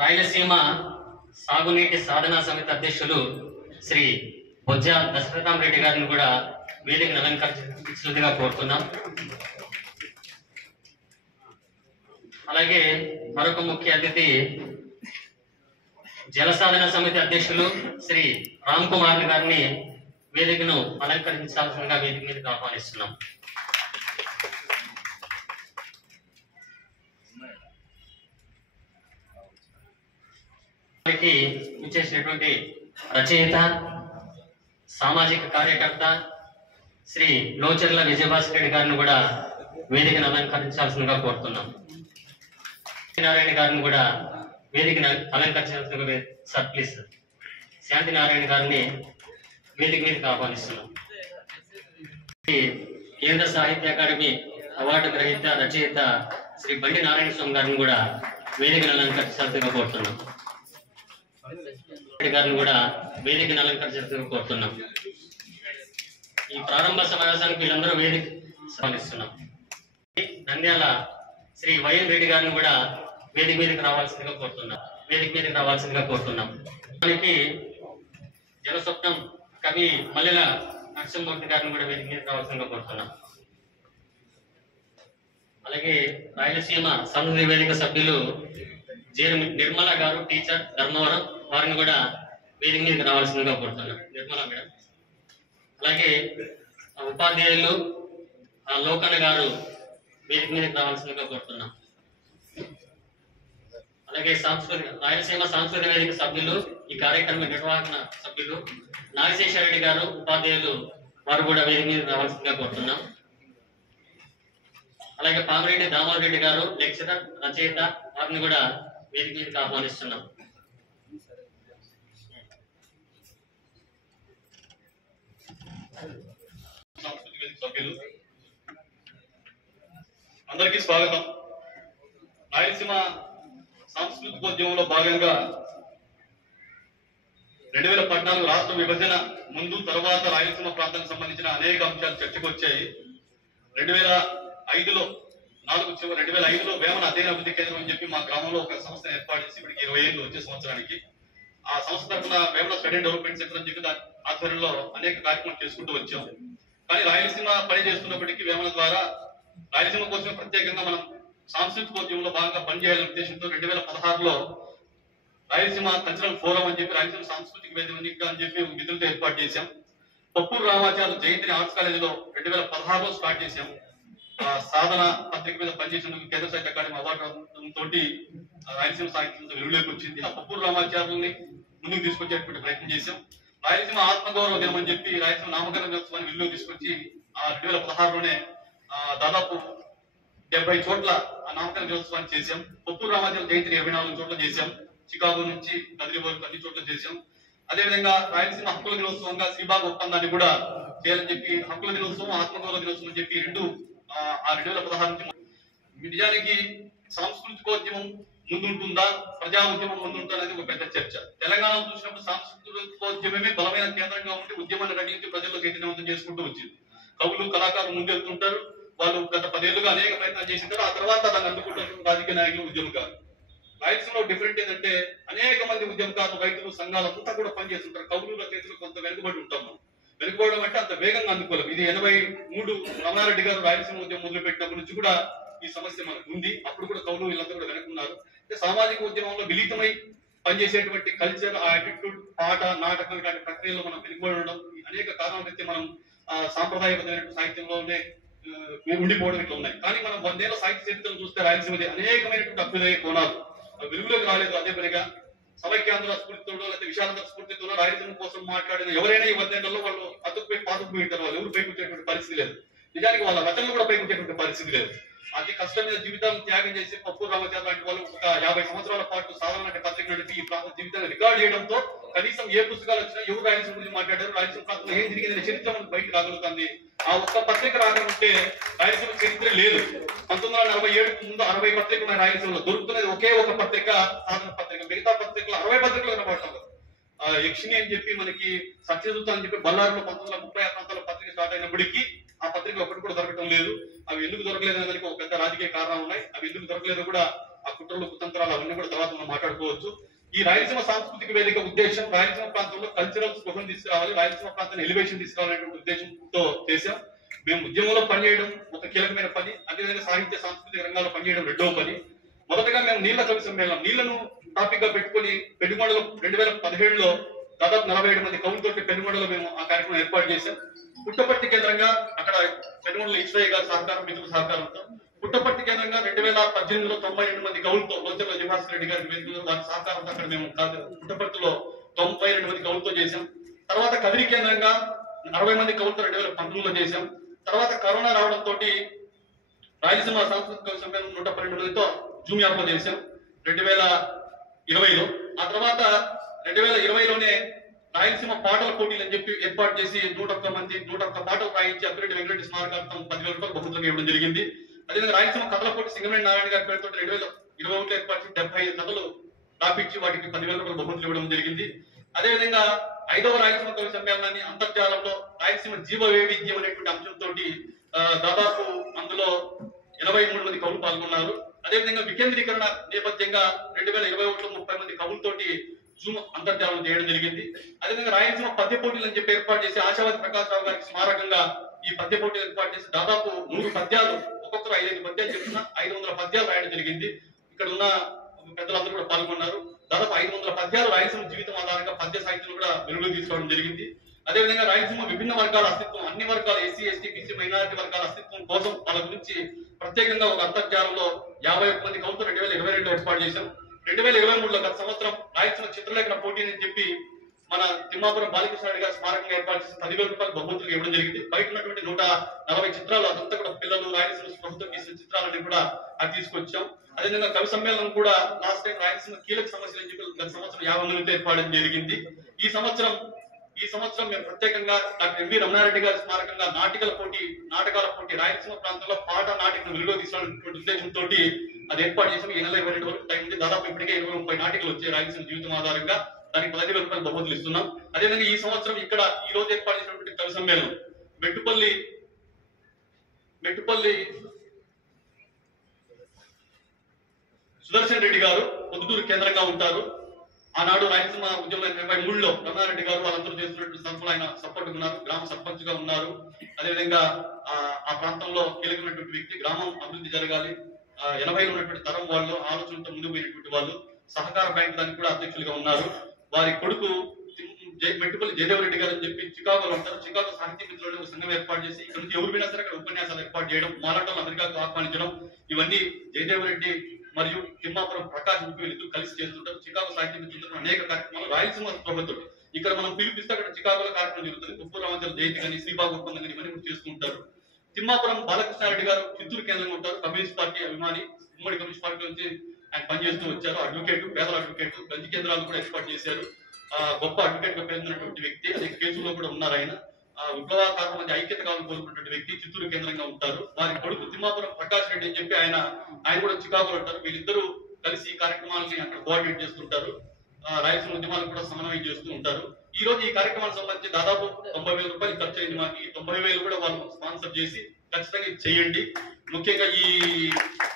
రాయలసీమ సాగునీటి సాధనా సమితి అధ్యక్షులు శ్రీ బొజ్జ దశరథరామరెడ్డి గారిని కూడా వేదికను అలంకరించాల్సిందిగా కోరుతున్నాం. అలాగే మరొక ముఖ్య అతిథి జలసాధన సమితి అధ్యక్షులు శ్రీ రామ్ కుమార్ గారిని వేదికను అలంకరించాల్సిందిగా వేదిక మీదకి ఆహ్వానిస్తున్నాం. ఇచ్చేసినటువంటి రచయిత, సామాజిక కార్యకర్త శ్రీ లోచర్ల విజయభాస్కర్ రెడ్డి గారిని కూడా వేదికను అలంకరించాల్సిందిగా కోరుతున్నాం. నారాయణ గారిని కూడా వేదికను అలంకరించాల్సిందిగా సార్ ప్లీజ్ శాంతి నారాయణ గారిని వేదిక మీదకి ఆహ్వానిస్తున్నాం. కేంద్ర సాహిత్య అకాడమీ అవార్డు గ్రహీత రచయిత శ్రీ బండి నారాయణ స్వామి గారిని కూడా వేదికను అలంకరించాల్సిందిగా కోరుతున్నాం. గారిని కూడా వేదికను అలంకరించాల్సిందిగా కోరుతున్నాం. ఈ ప్రారంభ సమావేశానికి వీళ్ళందరూ వేదిక స్వాగతిస్తున్నాం. నంద్యాల శ్రీ వైఎన్ రెడ్డి గారిని కూడా వేదిక మీదకి రావాల్సిందిగా కోరుతున్నాం. మనకి జనస్వప్నం కవి మల్లెల నరసింహమూర్తి గారిని కూడా వేదిక మీదకి రావాల్సిందిగా కోరుతున్నాం. అలాగే రాయలసీమ సంస్కృతి వేదిక సభ్యులు జే నిర్మల గారు, టీచర్, ధర్మవరం, వారిని కూడా వేదిక మీదకి రావాల్సిందిగా కోరుతున్నాం. నిర్మల మేడం. అలాగే ఉపాధ్యాయులు లోకన్న గారు వేదిక మీదకి రావాల్సిందిగా కోరుతున్నాం. అలాగే రాయలసీమ సాంస్కృతిక వేదిక సభ్యులు, ఈ కార్యక్రమ నిర్వహణ సభ్యులు నాగశేషర రెడ్డి గారు, ఉపాధ్యాయులు, వారు కూడా వేదిక మీదకి రావాల్సిందిగా కోరుతున్నాం. అలాగే పామిరెడ్డి దామోదర్ రెడ్డి గారు, లెక్చరర్, రచయిత, వారిని కూడా వేదిక మీదకి ఆహ్వానిస్తున్నాం. సాంస్కృతిక వేదిక సభ్యులు అందరికీ స్వాగతం. రాయలసీమ సాంస్కృతికోద్యమంలో భాగంగా 2014 రాష్ట్ర విభజన ముందు తర్వాత రాయలసీమ ప్రాంతానికి సంబంధించిన అనేక అంశాలు చర్చకు వచ్చాయి. 2005లో వేమన అధ్యయన అభివృద్ధి కేంద్రం అని చెప్పి మా గ్రామంలో ఒక సంస్థను ఏర్పాటు చేసి ఇప్పటికి 20 ఏళ్ళు వచ్చే సంవత్సరానికి ఆ సంస్థ తరఫున Vemana study and development centre అని చెప్పి దాని ఆధ్వర్యంలో అనేక కార్యక్రమాలు చేసుకుంటూ వచ్చాం. కానీ రాయలసీమ పని చేస్తున్నప్పటికీ వేమన ద్వారా రాయలసీమ కోసం ప్రత్యేకంగా మనం సాంస్కృతికోద్యమంలో భాగంగా పనిచేయాలనే ఉద్దేశంతో 2016లో రాయలసీమ కల్చరల్ ఫోరం అని చెప్పి రాయలసీమ సాంస్కృతిక వేదిక అని చెప్పి విధులతో ఏర్పాటు చేశాం. పప్పూరు రామాచార్య జయంతిని ఆర్ట్స్ కాలేజీలో 2016లో స్టార్ట్ చేశాం. సాధన పత్రిక మీద పనిచేసేందుకు కేంద్ర సాహిత్య అకాడమీ అవార్డు తోటి రాయలసీమ సాహిత్యం వెలుగులోకి వచ్చింది. ఆ పప్పూరు రామాచార్యుల్ని ముందుకు తీసుకొచ్చేటువంటి ప్రయత్నం చేశాం. రాయలసీమ ఆత్మగౌరవ దినం అని చెప్పి రాయలసీమ నామకరణ దినోత్సవాన్ని వెలుగులోకి తీసుకొచ్చి 2016లోనే దాదాపు 70 చోట్ల ఆ నామకరణ దినోత్సవాన్ని చేశాం. పప్పూరు రామాచార్య జయంతిని 24 చోట్ల చేశాం. చికాగో నుంచి కదిరి వరకు అన్ని చోట్ల చేశాం. అదేవిధంగా రాయలసీమ హక్కుల దినోత్సవంగా శ్రీబాగ్ ఒప్పందాన్ని కూడా చేయాలని చెప్పి హక్కుల దినోత్సవం, ఆత్మగౌరవ దినోత్సవం అని చెప్పి రెండు 2016 నుంచి. నిజానికి సాంస్కృతికోద్యమం ముందుంటుందా, ప్రజా ఉద్యమం ముందుంటుందా అనేది ఒక పెద్ద చర్చ. తెలంగాణలో చూసినప్పుడు సాంస్కృతికోద్యమమే బలమైన కేంద్రంగా ఉండి ఉద్యమాన్ని రగిలించి ప్రజల్లో చైతన్యవంతం చేసుకుంటూ వచ్చింది. కవులు, కళాకారులు ముందెళ్తుంటారు. వాళ్ళు గత 10 ఏళ్లుగా అనేక ప్రయత్నాలు చేసింటారు. ఆ తర్వాత దాన్ని అందుకుంటారు రాజకీయ నాయకులు, ఉద్యమకారులు. రాయలసీమలో డిఫరెంట్ ఏంటంటే అనేక మంది ఉద్యమకారులు, రైతులు, సంఘాలంతా కూడా పనిచేస్తుంటారు. కవులు, రచయితలు కొంత వెనుకబడి ఉంటాం. వెనుకబడడం అంటే అంత వేగంగా అందుకోలేము. ఇది 83 రమణారెడ్డి గారు రాయలసీమ ఉద్యమం మొదలు పెట్టినప్పటి నుంచి కూడా ఈ సమస్య మనకు ఉంది. అప్పుడు కూడా కవులు వీళ్ళంతా కూడా వెనుకున్నారు. సామాజిక ఉద్యమంలో మిళితమై పనిచేసేటువంటి కల్చర్, ఆ యాటిట్యూడ్, పాట, నాటకం ఇలాంటి ప్రక్రియలో మనం వెనుకబడడం అనేక కారణాల రీత్యా మనం సాంప్రదాయబద్ధమైన సాహిత్యంలోనే ఉండిపోవడం ఇట్లా ఉన్నాయి. కానీ మనం 100 ఏళ్ల సాహిత్య చరిత్రను చూస్తే రాయలసీమది అనేకమైనటువంటి అభ్యుదయ కోణాలు వెలుగులోకి రాలేదు. అదే పనిగా సమైక్యాంధ్ర స్ఫూర్తితోనో లేకపోతే విశాలాంధ్ర స్ఫూర్తితోనో రాయలసీమ కోసం మాట్లాడిన ఎవరైనా ఈ 100 ఏళ్లలో వాళ్ళు అతుక్కుపోయి పాతుకుపోయి ఉంటారు. వాళ్ళు ఎవరు పైకి వచ్చేటువంటి పరిస్థితి లేదు. నిజానికి వాళ్ళ రచనలు కూడా పైకి వచ్చేటువంటి పరిస్థితి లేదు. అతి కష్టం మీద జీవితాలను త్యాగం చేసి పప్పూరు రామాచార్య లాంటి వాళ్ళు ఒక 50 సంవత్సరాల పాటు సాధారణ పత్రిక నడిపి ఈ ప్రాంత జీవితాన్ని రికార్డ్ చేయడంతో కనీసం ఏ పుస్తకాలు వచ్చినా ఎవరు రాయలసీమ గురించి మాట్లాడారు, రాయలసీమ ప్రాంతంలో ఏం జరిగిందనే చరిత్ర మనకు బయటకు రాగలుగుతుంది. ఆ ఒక్క పత్రిక రాగలుగుతే రాయలసీమ చరిత్ర లేదు. 1947 ముందు 60 పత్రికలు ఉన్నాయి రాయలసీమలో. దొరుకుతున్నది ఒకే ఒక పత్రిక, సాధారణ పత్రిక. మిగతా పత్రికలు 60 పత్రికలు కనబడతాం. యక్షిని అని చెప్పి మనకి సత్యదూత అని చెప్పి బళ్ళారిలో 1930 ఆ ప్రాంతాల పత్రిక స్టార్ట్ అయినప్పటికీ ఆ పత్రిక ఒకటి కూడా దొరకటం లేదు. అవి ఎందుకు దొరకలేదు అనేది ఒక పెద్ద రాజకీయ కారణాలు ఉన్నాయి. అవి ఎందుకు దొరకలేదో కూడా ఆ కుట్రలు కుతంత్రాలు అవన్నీ కూడా తర్వాత మనం మాట్లాడుకోవచ్చు. ఈ రాయలసీమ సాంస్కృతిక వేదిక ఉద్దేశం రాయలసీమ ప్రాంతంలో కల్చరల్ స్పృహను తీసుకురావాలి, రాయలసీమ ప్రాంతాన్ని ఎలివేషన్ తీసుకురావాలనేటువంటి ఉద్దేశంతో చేశాం. మేము ఉద్యమంలో పనిచేయడం ఒక కీలకమైన పని, అదేవిధంగా సాహిత్య సాంస్కృతిక రంగాల్లో పనిచేయడం రెండవ పని. మొదటగా మేము నీళ్ల కవి సమ్మేళనం, నీళ్లను టాపిక్ గా పెట్టుకుని పెనుగొండలో 2017లో దాదాపు 47 మంది కవులతో పెనుగొండలో మేము ఆ కార్యక్రమం ఏర్పాటు చేశాం. పుట్టపర్తి కేంద్రంగా అక్కడ పెనుగొండలో ఈశ్వరయ్య గారి సహకారం, మిత్రుల సహకారంతో పుట్టపర్తి కేంద్రంగా 2018లో 92 మంది కవులతో లోచర్ల జివాస్ రెడ్డి గారి వారి సహకారంతో అక్కడ మేము పుట్టపర్తిలో 92 మంది కవులతో చేశాం. తర్వాత కదిరి కేంద్రంగా 60 మంది కవులతో 2019లో చేశాం. తర్వాత కరోనా రావడంతో రాయలసీమ సాంస్కృతిక సమ్మేళనం 112 మందితో జూమ్ యాప్ లో చేశాం 2020లో. ఆ తర్వాత 2020లోనే రాయలసీమ పాటల పోటీలు అని చెప్పి ఏర్పాటు చేసి 101 పాటలు రాయించి అప్పిరెడ్డి వెంకటరెడ్డి స్మారకార్థం 10,000 రూపాయలు బహుమతులు ఇవ్వడం జరిగింది. అదేవిధంగా రాయలసీమ కథల పోటీ సింగమేడి నారాయణ గారి పేరుతో 2021లో ఏర్పాటు చేసి 75 కథలు రాపించి వాటికి 10,000 రూపాయలు బహుమతులు ఇవ్వడం జరిగింది. అదేవిధంగా 5వ రాయలసీమ కవి సమ్మేళనాన్ని అంతర్జాలంలో రాయలసీమ జీవ వైవిధ్యం అనేటువంటి అంశంతో దాదాపు అందులో 83 మంది కవులు పాల్గొన్నారు. అదేవిధంగా వికేంద్రీకరణ నేపథ్యంగా 2021లో 30 మంది కవులతోటి జూమ్ అంతర్జాలం చేయడం జరిగింది. అదేవిధంగా రాయలసీమ పద్య పోటీలు అని చెప్పి ఏర్పాటు చేసి ఆశావాది ప్రకాశ్ రావు గారికి స్మారకంగా ఈ పద్య పోటీలు ఏర్పాటు చేసి దాదాపు 100 పద్యాలు, ఒక్కొక్కరు 5 పద్యాలు చెప్తున్నా 500 పద్యాలు రాయడం జరిగింది. ఇక్కడ ఉన్న పెద్దలందరూ కూడా పాల్గొన్నారు. దాదాపు 500 పద్యాలు రాయలసీమ జీవితం ఆధారంగా పద్య సాహిత్యం కూడా వెలుగులోకి తీసుకోవడం జరిగింది. అదేవిధంగా రాయలసీమ విభిన్న వర్గాల అస్తిత్వం, అన్ని వర్గాల ఎస్సీ, ఎస్టీ, బీసీ, మైనారిటీ వర్గాల అస్తిత్వం కోసం వాళ్ళ గురించి ప్రత్యేకంగా ఒక అంతర్జాలంలో 51 మంది కవులతో 2022లో ఏర్పాటు చేశాం. 2023లో గత సంవత్సరం రాయలసీమ చిత్రలేఖన పోటీ అని చెప్పి మన తిమ్మాపురం బాలకృష్ణ గారి స్మారకంగా ఏర్పాటు చేసి 10,000 రూపాయలు బహుమతులు ఇవ్వడం జరిగింది. బయట ఉన్నటువంటి 140 చిత్రాలు అదంతా కూడా పిల్లలు రాయలసీమ ప్రభుత్వం తీసిన చిత్రాలన్నీ కూడా అది తీసుకొచ్చాం. అదేవిధంగా కవి సమ్మేళనం కూడా లాస్ట్ టైం రాయలసీమ కీలక సమస్యలు అని చెప్పి గత సంవత్సరం 50 మందితో ఏర్పాటు జరిగింది. ఈ సంవత్సరం మేము ప్రత్యేకంగా డాక్టర్ ఎంవి రమణారెడ్డి గారి స్మారకంగా నాటకాల పోటీ రాయలసీమ ప్రాంతంలో పాట నాటికను వెలుగులో తీసుకోవాలనేటువంటి ఉద్దేశంతో అది ఏర్పాటు చేసాం. ఈ నెల 22 వరకు టైం ఉంది. దాదాపు ఇప్పటికే 20-30 నాటికలు వచ్చాయి రాయలసీమ జీవితం ఆధారంగా. దానికి 10,000 రూపాయలు బహుమతులు ఇస్తున్నాం. అదేవిధంగా ఈ సంవత్సరం ఇక్కడ ఈ రోజు ఏర్పాటు చేసినటువంటి కవి సమ్మేళనం మెట్టుపల్లి సుదర్శన్ రెడ్డి గారు పొద్దుటూరు కేంద్రంగా ఉంటారు. ఆనాడు రాయలసీమ ఉద్యమంలో 23లో రమణారెడ్డి గారు వాళ్ళందరూ చేస్తున్నటువంటి సంస్థలు ఆయన సపోర్ట్ ఉన్నారు, గ్రామ సర్పంచ్ గా ఉన్నారు. అదేవిధంగా ఆ ప్రాంతంలో కీలకమైనటువంటి వ్యక్తి, గ్రామం అభివృద్ధి జరగాలి, 80లో ఉన్నటువంటి తరం వాళ్ళు ఆలోచనతో ముందుకు పోయినటువంటి వాళ్ళు, సహకార బ్యాంక్ దానికి కూడా అధ్యక్షులుగా ఉన్నారు. వారి కొడుకు మెట్టుపల్లి జయదేవరెడ్డి గారు అని చెప్పి చికాగోలో ఉంటారు. చికాగో సాహిత్య మిత్రులు సంఘం ఏర్పాటు చేసి ఇక్కడ నుంచి ఎవరు పోయినా సరే అక్కడ ఉపన్యాసాలు ఏర్పాటు చేయడం, మాలాటలు అమెరికాకు ఆహ్వానించడం, ఇవన్నీ జయదేవరెడ్డి మరియు తిమ్మాపురం ప్రకాశ్ వీళ్ళిద్దరూ కలిసి చేస్తుంటారు. చికాగో సాహిత్య మిత్రులు అనేక కార్యక్రమాలు రాయలసీమ ప్రభుత్వం ఇక్కడ మనం పిలిపిస్తే అక్కడ చికాగోలో కార్యక్రమం జరుగుతుంది. ఉప్పు రామంచల జయంతి కానీ, శ్రీబాబు ఒప్పందం కానీ ఇవన్నీ కూడా చేస్తుంటారు. తిమ్మాపురం బాలకృష్ణారెడ్డి గారు చిత్తూరు కేంద్రంగా ఉంటారు. కమ్యూనిస్ట్ పార్టీ అభిమాని, ఉమ్మడి కమ్యూనిస్ట్ పార్టీ నుంచి ఆయన పనిచేస్తూ వచ్చారు. అడ్వకేట్, పేదల అడ్వకేట్, గంజి కేంద్రాలు కూడా ఏర్పాటు చేశారు. గొప్ప అడ్వకేట్ గా పేరున్నటువంటి వ్యక్తి. అదే కేసుల్లో కూడా ఉన్నారు ఆయన. విప్లవకారుల మధ్య ఐక్యత కావాలని కోరుకున్నటువంటి వ్యక్తి చిత్తూరు కేంద్రంగా ఉంటారు. వారి కొడుకు తిమ్మాపురం ప్రకాష్ రెడ్డి అని చెప్పి ఆయన కూడా చికాగోలో ఉంటారు. వీళ్ళిద్దరూ కలిసి ఈ కార్యక్రమాలని అక్కడ కోఆర్డినేట్ చేస్తుంటారు. రాయలసీమ ఉద్యమాలు కూడా సమన్వయం చేస్తూ ఉంటారు. ఈ రోజు ఈ కార్యక్రమానికి సంబంధించి దాదాపు 90,000 రూపాయలు ఖర్చు అయింది. మాకు ఈ 90,000 కూడా వాళ్ళు స్పాన్సర్ చేసి ఖచ్చితంగా ఇది చేయండి. ముఖ్యంగా ఈ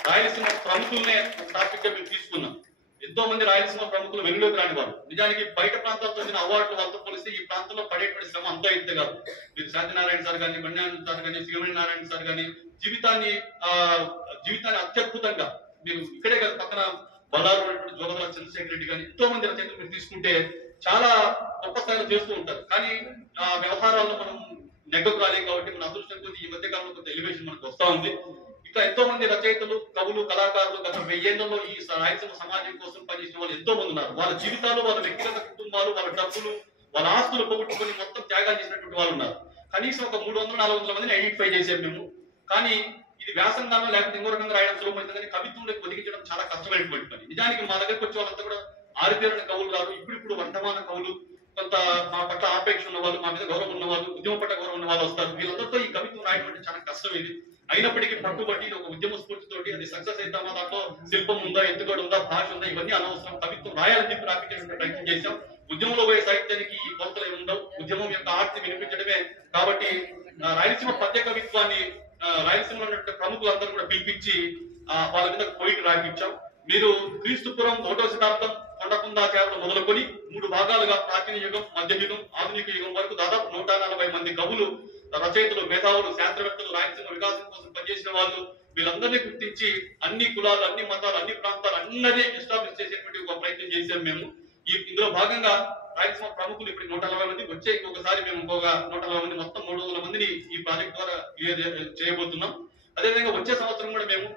రాయలసీమ ప్రముఖులనే టాపిక్ గా మేము తీసుకున్నాం. ఎంతో మంది రాయలసీమ ప్రముఖులు వెలుగులోకి రాని వారు. నిజానికి బయట ప్రాంతాలతో వచ్చిన అవార్డులు వాళ్ళతో పోలిస్తే ఈ ప్రాంతంలో పడేటువంటి శ్రమ అంతా ఇంతే కాదు. మీరు శాంతినారాయణ సార్ కానీ, బండినారాయణ సార్ కానీ, శ్రీమణి నారాయణ సార్ కానీ జీవితాన్ని అత్యద్భుతంగా మీరు ఇక్కడే కదా పక్కన బల్లారు ఉన్నటువంటి జోగదల చంద్రశేఖర్ రెడ్డి కానీ ఎంతో మంది రచయితలు మీరు తీసుకుంటే చాలా గొప్ప స్థాయిలో చేస్తూ ఉంటారు. కానీ ఆ వ్యవహారాల్లో మనం నెగ్గకు రాలేం కాబట్టి మన అదృష్టం కొద్ది ఈ మధ్య కాలంలో కొంత ఎలివేషన్ మనకు వస్తా ఉంది. ఇంకా ఎంతో మంది రచయితలు, కవులు, కళాకారులు గత 1000 ఏళ్లలో ఈ రాయలసీమ సమాజం కోసం పనిచేసిన వాళ్ళు ఎంతో మంది ఉన్నారు. వాళ్ళ జీవితాలు, వాళ్ళ వ్యక్తిగత కుటుంబాలు, వాళ్ళ డబ్బులు, వాళ్ళ ఆస్తులు పోగొట్టుకొని మొత్తం త్యాగాలు చేసినటువంటి వాళ్ళు ఉన్నారు. కనీసం ఒక 300-400 మందిని ఐడెంటిఫై చేసాం మేము. కానీ ఇది వ్యాసంగానో లేకపోతే ఇంకో రకంగా రాయడం సులభమైంది, కానీ కవిత్వంలోకి ఒదిగించడం చాలా కష్టమైనటువంటి పని. నిజానికి మా దగ్గరకు వచ్చే వాళ్ళంతా కూడా ఆరితేరిన కవులు గారు, ఇప్పుడు వర్ధమాన కవులు, కొంత మా పట్ల ఆపేక్ష ఉన్న వాళ్ళు, మా మీద గౌరవం ఉన్న వాళ్ళు, ఉద్యమం పట్ల గౌరవం ఉన్న వాళ్ళు వస్తారు. వీళ్ళందరితో ఈ కవిత్వం రాయడం అంటే చాలా కష్టం. ఇది అయినప్పటికీ పట్టుబట్టి ఒక ఉద్యమ స్ఫూర్తితోటి అది సక్సెస్ అవుతామా, దాంట్లో శిల్పం ఉందా, ఎత్తుగడ ఉందా, భాష ఉందా, ఇవన్నీ అనవసరం. కవిత్వం రాయాలని చెప్పి రాపించేటువంటి ప్రయత్నం చేశాం. ఉద్యమంలో పోయే సాహిత్యానికి ఈ కొరతలు ఏమి ఉండవు. ఉద్యమం యొక్క ఆర్తి వినిపించడమే కాబట్టి రాయలసీమ పద్య కవిత్వాన్ని రాయలసీమలో ఉన్నటువంటి ప్రముఖులందరూ కూడా పిలిపించి వాళ్ళ మీద పోయిట్ రాయించాం. మీరు క్రీస్తుపురం 1వ శతాబ్దం కొండకుందాచారులు మొదలుకొని 3 భాగాలుగా ప్రాచీన యుగం, మధ్యయుగం, ఆధునిక యుగం వరకు దాదాపు 140 మంది కవులు, రచయితలు, మేధావులు, శాస్త్రవేత్తలు, రాయలసీమ వికాసం కోసం పనిచేసిన వాళ్ళు వీళ్ళందరినీ గుర్తించి అన్ని కులాలు, అన్ని మతాలు, అన్ని ప్రాంతాలు అన్నదే ఎస్టాబ్లిష్ చేసేటువంటి ఒక ప్రయత్నం చేశాం మేము. ఇందులో భాగంగా రాయలసీమ ప్రముఖులు ఇప్పుడు 140 మంది వచ్చే ఇంకొకసారి మేము ఇంకొక 140 మంది మొత్తం 300 మందిని ఈ ప్రాజెక్ట్ ద్వారా క్లియర్ చేయబోతున్నాం. అదేవిధంగా వచ్చే సంవత్సరం కూడా మేము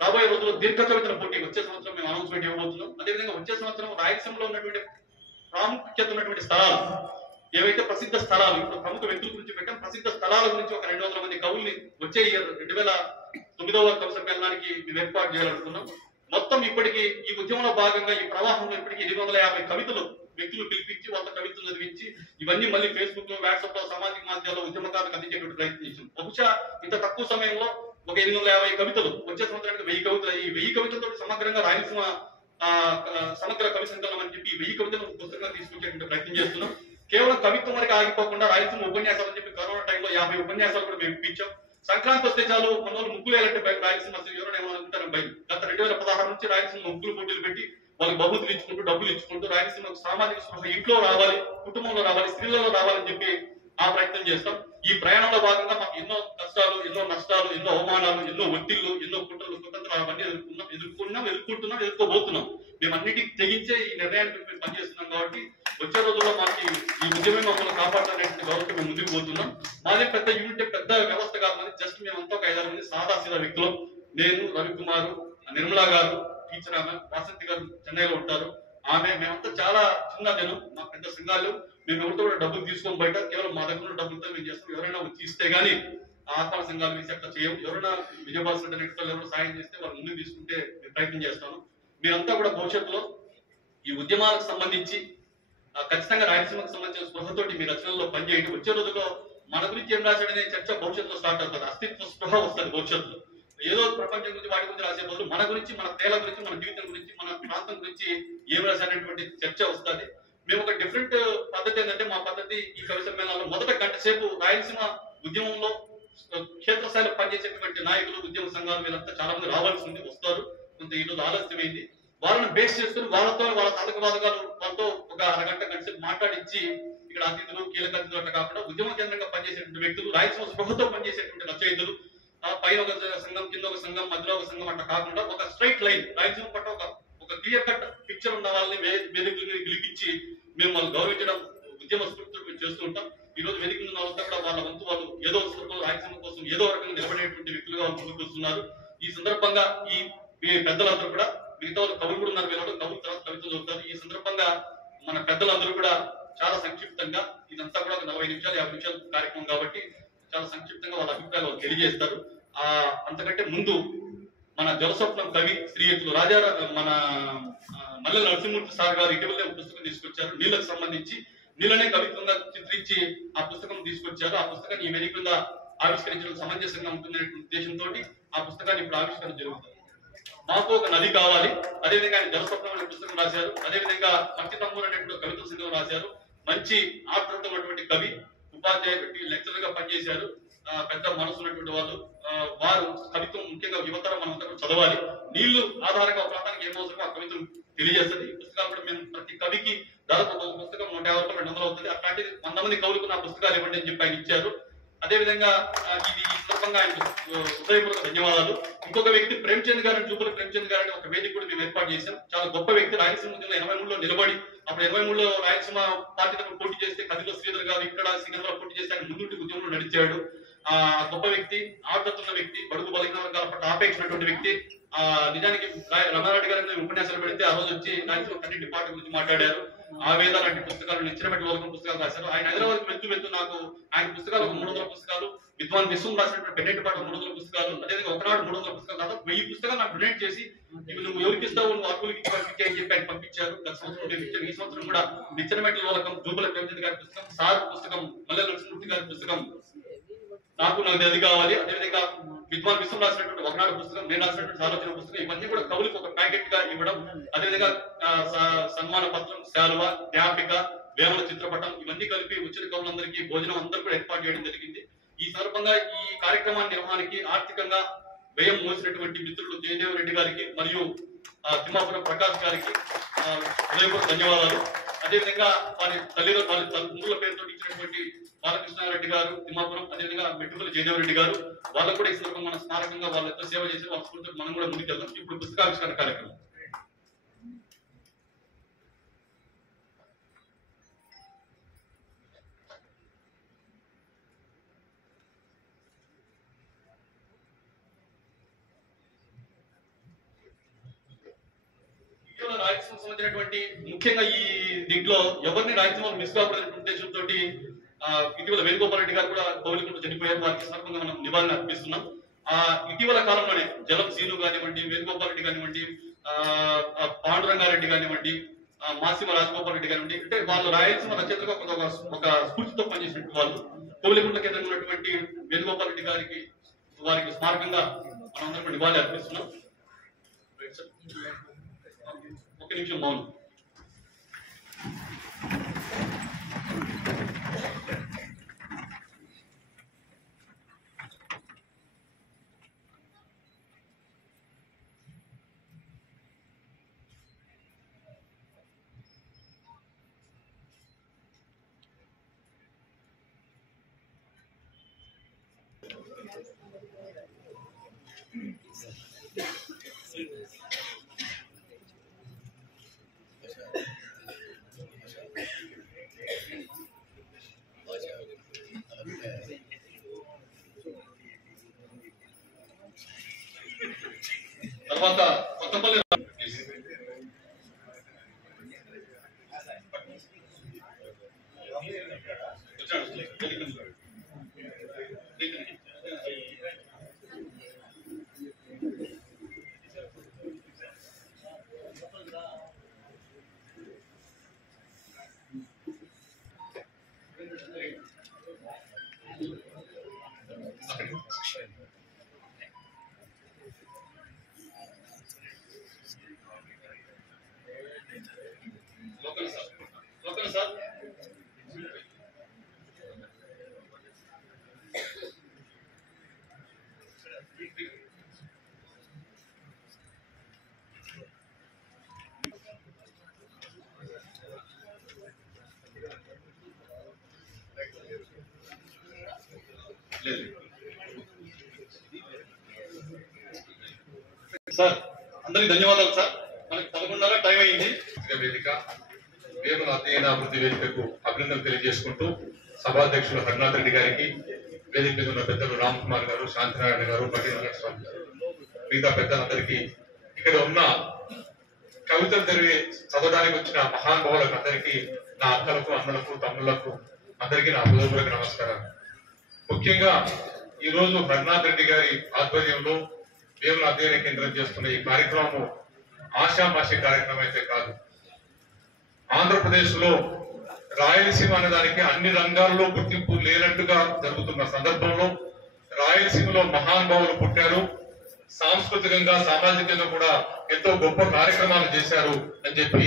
రాబోయే రోజుల్లో దీర్ఘ కవితల పోటీ వచ్చే సంవత్సరం మేము అనౌన్స్మెంట్ ఇవ్వబోతున్నాం. అదేవిధంగా వచ్చే సంవత్సరం రాయలసీమలో ఉన్నటువంటి ప్రాముఖ్యత ఉన్నటువంటి స్థలాలు ఏవైతే ప్రసిద్ధ స్థలాలు, ఇప్పుడు ప్రముఖ వ్యక్తుల గురించి పెట్టాం, ప్రసిద్ధ స్థలాల గురించి ఒక 200 మంది కవుల్ని వచ్చే 2009వ కవి సమ్మేళనానికి మేము ఏర్పాటు చేయాలనుకున్నాం. మొత్తం ఇప్పటికీ ఈ ఉద్యమంలో భాగంగా ఈ ప్రవాహంలో ఇప్పటికీ 850 కవితలు వ్యక్తులు పిలిపించి వాళ్ళ కవితలు చదివించి ఇవన్నీ మళ్ళీ ఫేస్బుక్ లో, వాట్సాప్ లో, సామాజిక మాధ్యమాల్లో ఉద్యమకారులకు అందించేటువంటి ప్రయత్నం చేసాం. బహుశా ఇంత తక్కువ సమయంలో ఒక 850 కవితలు, వచ్చే సంవత్సరానికి 1000 కవితలు, ఈ 1000 కవితలతో సమగ్రంగా రాయలసీమ సమగ్ర కవి సంకలనం అని చెప్పి 1000 కవితలు పుస్తకంగా తీసుకొచ్చేటువంటి ప్రయత్నం చేస్తున్నాం. కేవలం కవిత్వం వరకు ఆగిపోకుండా రాయలసీమ ఉపన్యాసాలు అని చెప్పి కరోనా టైంలో 50 ఉపన్యాసాలు కూడా మేము ఇప్పించాం. సంక్రాంతి వస్తే చాలు మన వాళ్ళు ముగ్గులు వేయాలంటే రాయలసీమ ఎవరైనా ఏమనుకుంటారు భయం. గత 2016 నుంచి రాయలసీమ ముగ్గులు పోటీలు పెట్టి వాళ్ళకి బహుమతులు ఇచ్చుకుంటూ, డబ్బులు ఇచ్చుకుంటూ రాయలసీమ సామాజిక స్పృహ ఇంట్లో రావాలి, కుటుంబంలో రావాలి, స్త్రీలలో రావాలని చెప్పి ఆ ప్రయత్నం చేస్తాం. ఈ ప్రయాణంలో భాగంగా మాకు ఎన్నో కష్టాలు, ఎన్నో నష్టాలు, ఎన్నో అవమానాలు, ఎన్నో ఒత్తిళ్లు, ఎన్నో కుట్రలు, కుతంత్రాలు అవన్నీ ఎదుర్కొంటున్నాం, ఎదుర్కోబోతున్నాం. మేము అన్నిటికీ తెగించే ఈ నిర్ణయానికి మేము పనిచేస్తున్నాం కాబట్టి వచ్చే రోజుల్లో మాకు ఈ ఉద్యమం మమ్మల్ని కాపాడాలనేటువంటి గౌరవం మేము ముందుకు పోతున్నాం. మాది పెద్ద యూనిట్, పెద్ద వ్యవస్థ కాదు, జస్ట్ మేమంతా ఒక 5-6 మంది సాదా సీదా వ్యక్తులు. నేను, రవికుమార్, నిర్మలా గారు, టీచర్ ఆమె, వాసంతి గారు చెన్నైలో ఉంటారు, ఆమె, మేమంతా చాలా చిన్న జనం, మా పెద్ద సంఘాలు. మేము ఎవరితో కూడా డబ్బులు తీసుకొని బయట కేవలం మా దగ్గర ఉన్న డబ్బులతో మేము చేస్తాం. ఎవరైనా వచ్చి ఇస్తే గానీ ఆహ్వాన సంఘాలు వేసి అట్లా చేయం. ఎవరైనా విజయభాస్ ఎవరైనా సాయం చేస్తే వాళ్ళు ముందుకు తీసుకుంటే ప్రయత్నం చేస్తాను. మీరంతా కూడా భవిష్యత్తులో ఈ ఉద్యమాలకు సంబంధించి ఖచ్చితంగా రాయలసీమకు సంబంధించిన స్పృహతోటి మీ రచనల్లో పనిచేయండి. వచ్చే రోజుల్లో మన గురించి ఏం రాశాడనే చర్చ భవిష్యత్తులో స్టార్ట్ అవుతుంది. అస్తిత్వ స్పృహ వస్తుంది భవిష్యత్తులో. ఏదో ప్రపంచం గురించి, వాటి గురించి రాసే బదులు మన గురించి, మన తేల గురించి, మన జీవితం గురించి, మన ప్రాంతం గురించి ఏం రాశాడనేటువంటి చర్చ వస్తుంది. మేము ఒక డిఫరెంట్ పద్ధతి ఏంటంటే, మా పద్ధతి ఈ కవి సమ్మేళనాల్లో మొదట గంట సేపు రాయలసీమ ఉద్యమంలో క్షేత్రస్థాయిలో పనిచేసేటువంటి నాయకులు, ఉద్యమ సంఘాలు వీళ్ళంతా చాలా మంది రావాల్సి ఉంది, వస్తారు. కొంత ఈ రోజు ఆలస్యమైంది. వాళ్ళని బేస్ చేసుకుని వాళ్ళతో వాళ్ళ సాధక బాధకాలు వాళ్ళతో ఒక అరగంట గంట సేపు మాట్లాడించి ఇక్కడ అతిథులు, కీలక అతిథులు అట్లా కాకుండా ఉద్యమ కేంద్రంగా పనిచేసేటువంటి వ్యక్తులు, రాయలసీమ స్పృహతో పనిచేసేటువంటి రచయితలు, పైన ఒక సంఘం, కింద ఒక సంఘం, మధ్యలో ఒక సంఘం అట్లా కాకుండా ఒక స్ట్రైట్ లైన్ రాయలసీమ పట్ల ఒక క్లియర్ కట్ పిక్చర్ ఉన్న వాళ్ళని వేదికలు పిలిపించి మేము వాళ్ళు గౌరవించడం, ఉద్యమ స్ఫూర్తితో మేము చేస్తూ ఉంటాం. ఈ రోజు వేదిక ఉన్న వాళ్ళంతా కూడా వాళ్ళ వంతు వాళ్ళు ఏదో సందర్భంలో రాయలసీమ కోసం ఏదో రకంగా నిలబడేటువంటి వ్యక్తులుగా వాళ్ళు ముందుకు వస్తున్నారు. ఈ సందర్భంగా ఈ పెద్దలందరూ కూడా, మిగతా వాళ్ళు కవులు కూడా ఉన్నారు, వీళ్ళు కవులు తర్వాత కవితలు చదువుతారు. ఈ సందర్భంగా మన పెద్దలందరూ కూడా చాలా సంక్షిప్తంగా, ఇదంతా కూడా 40 నిమిషాలు 50 నిమిషాల కార్యక్రమం కాబట్టి చాలా సంక్షిప్తంగా వాళ్ళ అభిప్రాయాలు తెలియజేస్తారు. అంతకంటే ముందు మన జలస్వప్నం కవి శ్రీయుతులు మన మల్లెల నరసింహమూర్తి సార్ గారు ఇటీవలే పుస్తకం తీసుకొచ్చారు. నీళ్లకు సంబంధించి నీళ్ళనే కవిత్వంగా చిత్రించి ఆ పుస్తకం తీసుకొచ్చారు. ఆ పుస్తకాన్ని ఈ వేదిక మీద ఆవిష్కరించడం సమంజసంగా ఉంటుందనే ఉద్దేశంతో ఆ పుస్తకాన్ని ఇప్పుడు ఆవిష్కరణ జరుగుతుంది. మాకు ఒక నది కావాలి, అదేవిధంగా ఆయన జలస్వప్నం అనే పుస్తకం రాశారు. అదేవిధంగా మట్టి తమ్ముడు అనేటువంటి కవితల సంఘం రాశారు. మంచి ఆత్మత ఉన్నటువంటి కవి, ఉపాధ్యాయులు, లెక్చరర్ గా పనిచేశారు. పెద్ద మనసు ఉన్నటువంటి వాళ్ళు. వారు కవిత్వం ముఖ్యంగా యువతరం మనంతా కూడా చదవాలి. నీళ్లు ఆధారంగా ప్రాంతానికి ఏం అవసరమో ఆ కవిత్వం తెలియజేస్తుంది. ఈ పుస్తకాలు కూడా మేము ప్రతి కవికి దాదాపు ఒక పుస్తకం 150 200 అవుతుంది. అట్లాంటి 100 మంది కవులకు నా పుస్తకాలు ఇవ్వండి అని చెప్పి ఆయన ఇచ్చారు. అదేవిధంగా ఇది ఈ సందర్భంగా ఆయనకు హృదయపూర్వక ధన్యవాదాలు. ఇంకొక వ్యక్తి ప్రేమచంద్ గారు, జూపల ప్రేమచంద్ గారు అని ఒక వేదిక కూడా మేము ఏర్పాటు చేశాం. చాలా గొప్ప వ్యక్తి. రాయలసీమ ఉద్యమంలో 83లో నిలబడి, అప్పుడు 83లో రాయలసీమ పార్టీ తరఫున పోటీ చేస్తే కదిలో శ్రీధర్ గారు, ఇక్కడ సికింద్రాబాద్ పోటీ చేస్తే ఆయన ముందుంటి ఉద్యమంలో నడిచాడు. గొప్ప వ్యక్తి, ఆర్ద్రతున్న వ్యక్తి, బడుగు బలహీన వర్గాల పట్ల ఆపేక్షినటువంటి వ్యక్తి. నిజానికి రమణారెడ్డి గారు ఉపన్యాసాలు పెడితే ఆ రోజు వచ్చి రాయలసీమ కన్నింటి పార్టీ గురించి మాట్లాడారు. ఆవేద లాంటి పుస్తకాలు, నిచ్చినబెట్టి లోకం పుస్తకాలు రాశారు. ఆయన హైదరాబాద్ వెళ్తూ నాకు ఆయన పుస్తకాలు 300 పుస్తకాలు, విద్వాన్ విశ్వం రాసినటువంటి పెన్నెట్టి పాట 300 పుస్తకాలు, అదేవిధంగా ఒకనాడు 300 పుస్తకాలు, దాదాపు 1000 పుస్తకాలు నాకు డొనేట్ చేసి ఇవి నువ్వు ఎవరికి ఇస్తావు, నువ్వు అర్హులకి పంపించే అని చెప్పి ఆయన పంపించారు. గత సంవత్సరం మేము ఇచ్చాను. ఈ సంవత్సరం కూడా నిచ్చినబెట్టి లోకం, జూపల ప్రేమచంద్ గారి పుస్తకం, సార్ పుస్తకం, మల్లెల నరసింహమూర్తి గారి పుస్తకం, నాకు అది కావాలి. అదేవిధంగా విద్వాన్ విశ్వం రాసినటువంటి ఒకనాడు పుస్తకం, నేను రాసినటువంటి ఆలోచన పుస్తకం, ఇవన్నీ కూడా కవులకు ఒక ప్యాకెట్ గా ఇవ్వడం. అదేవిధంగా సన్మాన పత్రం, శాలువ, జ్ఞాపిక, వేమన చిత్రపటం, ఇవన్నీ కలిపి వచ్చిన కవులందరికీ భోజనం అందరూ కూడా ఏర్పాటు చేయడం జరిగింది. ఈ సందర్భంగా ఈ కార్యక్రమాన్ని నిర్వహణకి ఆర్థికంగా వ్యయం మోసినటువంటి మిత్రులు జయదేవ్ రెడ్డి గారికి మరియు తిమ్మాపురం ప్రకాష్ గారికి హృదయపూర్వక ధన్యవాదాలు. అదేవిధంగా వారి తల్లిదండ్రుల పేరుతో ఇచ్చినటువంటి బాలకృష్ణారెడ్డి గారు తిమ్మాపురం, అదేవిధంగా మెట్టుపల్లి జయదేవరెడ్డి గారు, వాళ్ళకు కూడా ఈ సందర్భంగా మన స్మారకంగా వాళ్ళతో సేవ చేసి వాళ్ళ స్ఫూర్తితో మనం కూడా ముందుకెళ్దాం. ఇప్పుడు పుస్తకావిష్కరణ కార్యక్రమం. రాయలసీమకు సంబంధించినటువంటి ముఖ్యంగా ఈ దీంట్లో ఎవరిని రాయలసీమలో మిస్ కాకూడదనే ఉద్దేశంతో ఇటీవల వేణుగోపాల్ రెడ్డి గారు కూడా కోవిలకుంట చనిపోయారు. వారికి సందర్భంగా మనం నివాళులు అర్పిస్తున్నాం. ఇటీవల కాలంలోనే జలం సీను కానివ్వండి, వేణుగోపాల్ రెడ్డి కానివ్వండి, పాండురంగారెడ్డి కానివ్వండి, మాసిమ రాజగోపాల్ రెడ్డి కానివ్వండి, అంటే వాళ్ళు రాయలసీమ రచయితగా ఒక స్ఫూర్తితో పనిచేసినటువంటి వాళ్ళు. కోవిలకుంట కేంద్రంలో ఉన్నటువంటి వేణుగోపాల్ రెడ్డి గారికి వారికి స్మారకంగా మనందరం నివాళులు అర్పిస్తున్నాం. ఒక నిమిషం మౌనం. తర్వాత కొత్తపల్లి సార్ అందరికి ధన్యవాదాలు సార్. మనకి 11:30 టైం అయింది. వేదిక వేముల అధ్యయన అభివృద్ధి వేదికకు అభినందనలు తెలియజేసుకుంటూ సభాధ్యక్షులు హరినాథ్ రెడ్డి గారికి, వేదిక మీద ఉన్న పెద్దలు రామ్ కుమార్ గారు, శాంతినారాయణ గారు, పట్టి వెంకటస్వామి గారు, మిగతా పెద్దలందరికీ, ఇక్కడ ఉన్న కవితలు చదవడానికి వచ్చిన మహానుభావులకు అందరికీ, నా అక్కలకు, అన్నలకు, తమ్ముళ్లకు అందరికీ నా హృదయపూర్వక నమస్కారాలు. ముఖ్యంగా ఈ రోజు హరినాథ్ రెడ్డి గారి ఆధ్వర్యంలో వేముల అధ్యయన కేంద్రం చేస్తున్న ఈ కార్యక్రమం ఆషామాషి కార్యక్రమం అయితే కాదు. ఆంధ్రప్రదేశ్ లో రాయలసీమ అనే దానికి అన్ని రంగాల్లో గుర్తింపు లేనట్టుగా జరుగుతున్న సందర్భంలో రాయలసీమలో మహానుభావులు పుట్టారు. సాంస్కృతికంగా, సామాజికంగా కూడా ఎంతో గొప్ప కార్యక్రమాలు చేశారు అని చెప్పి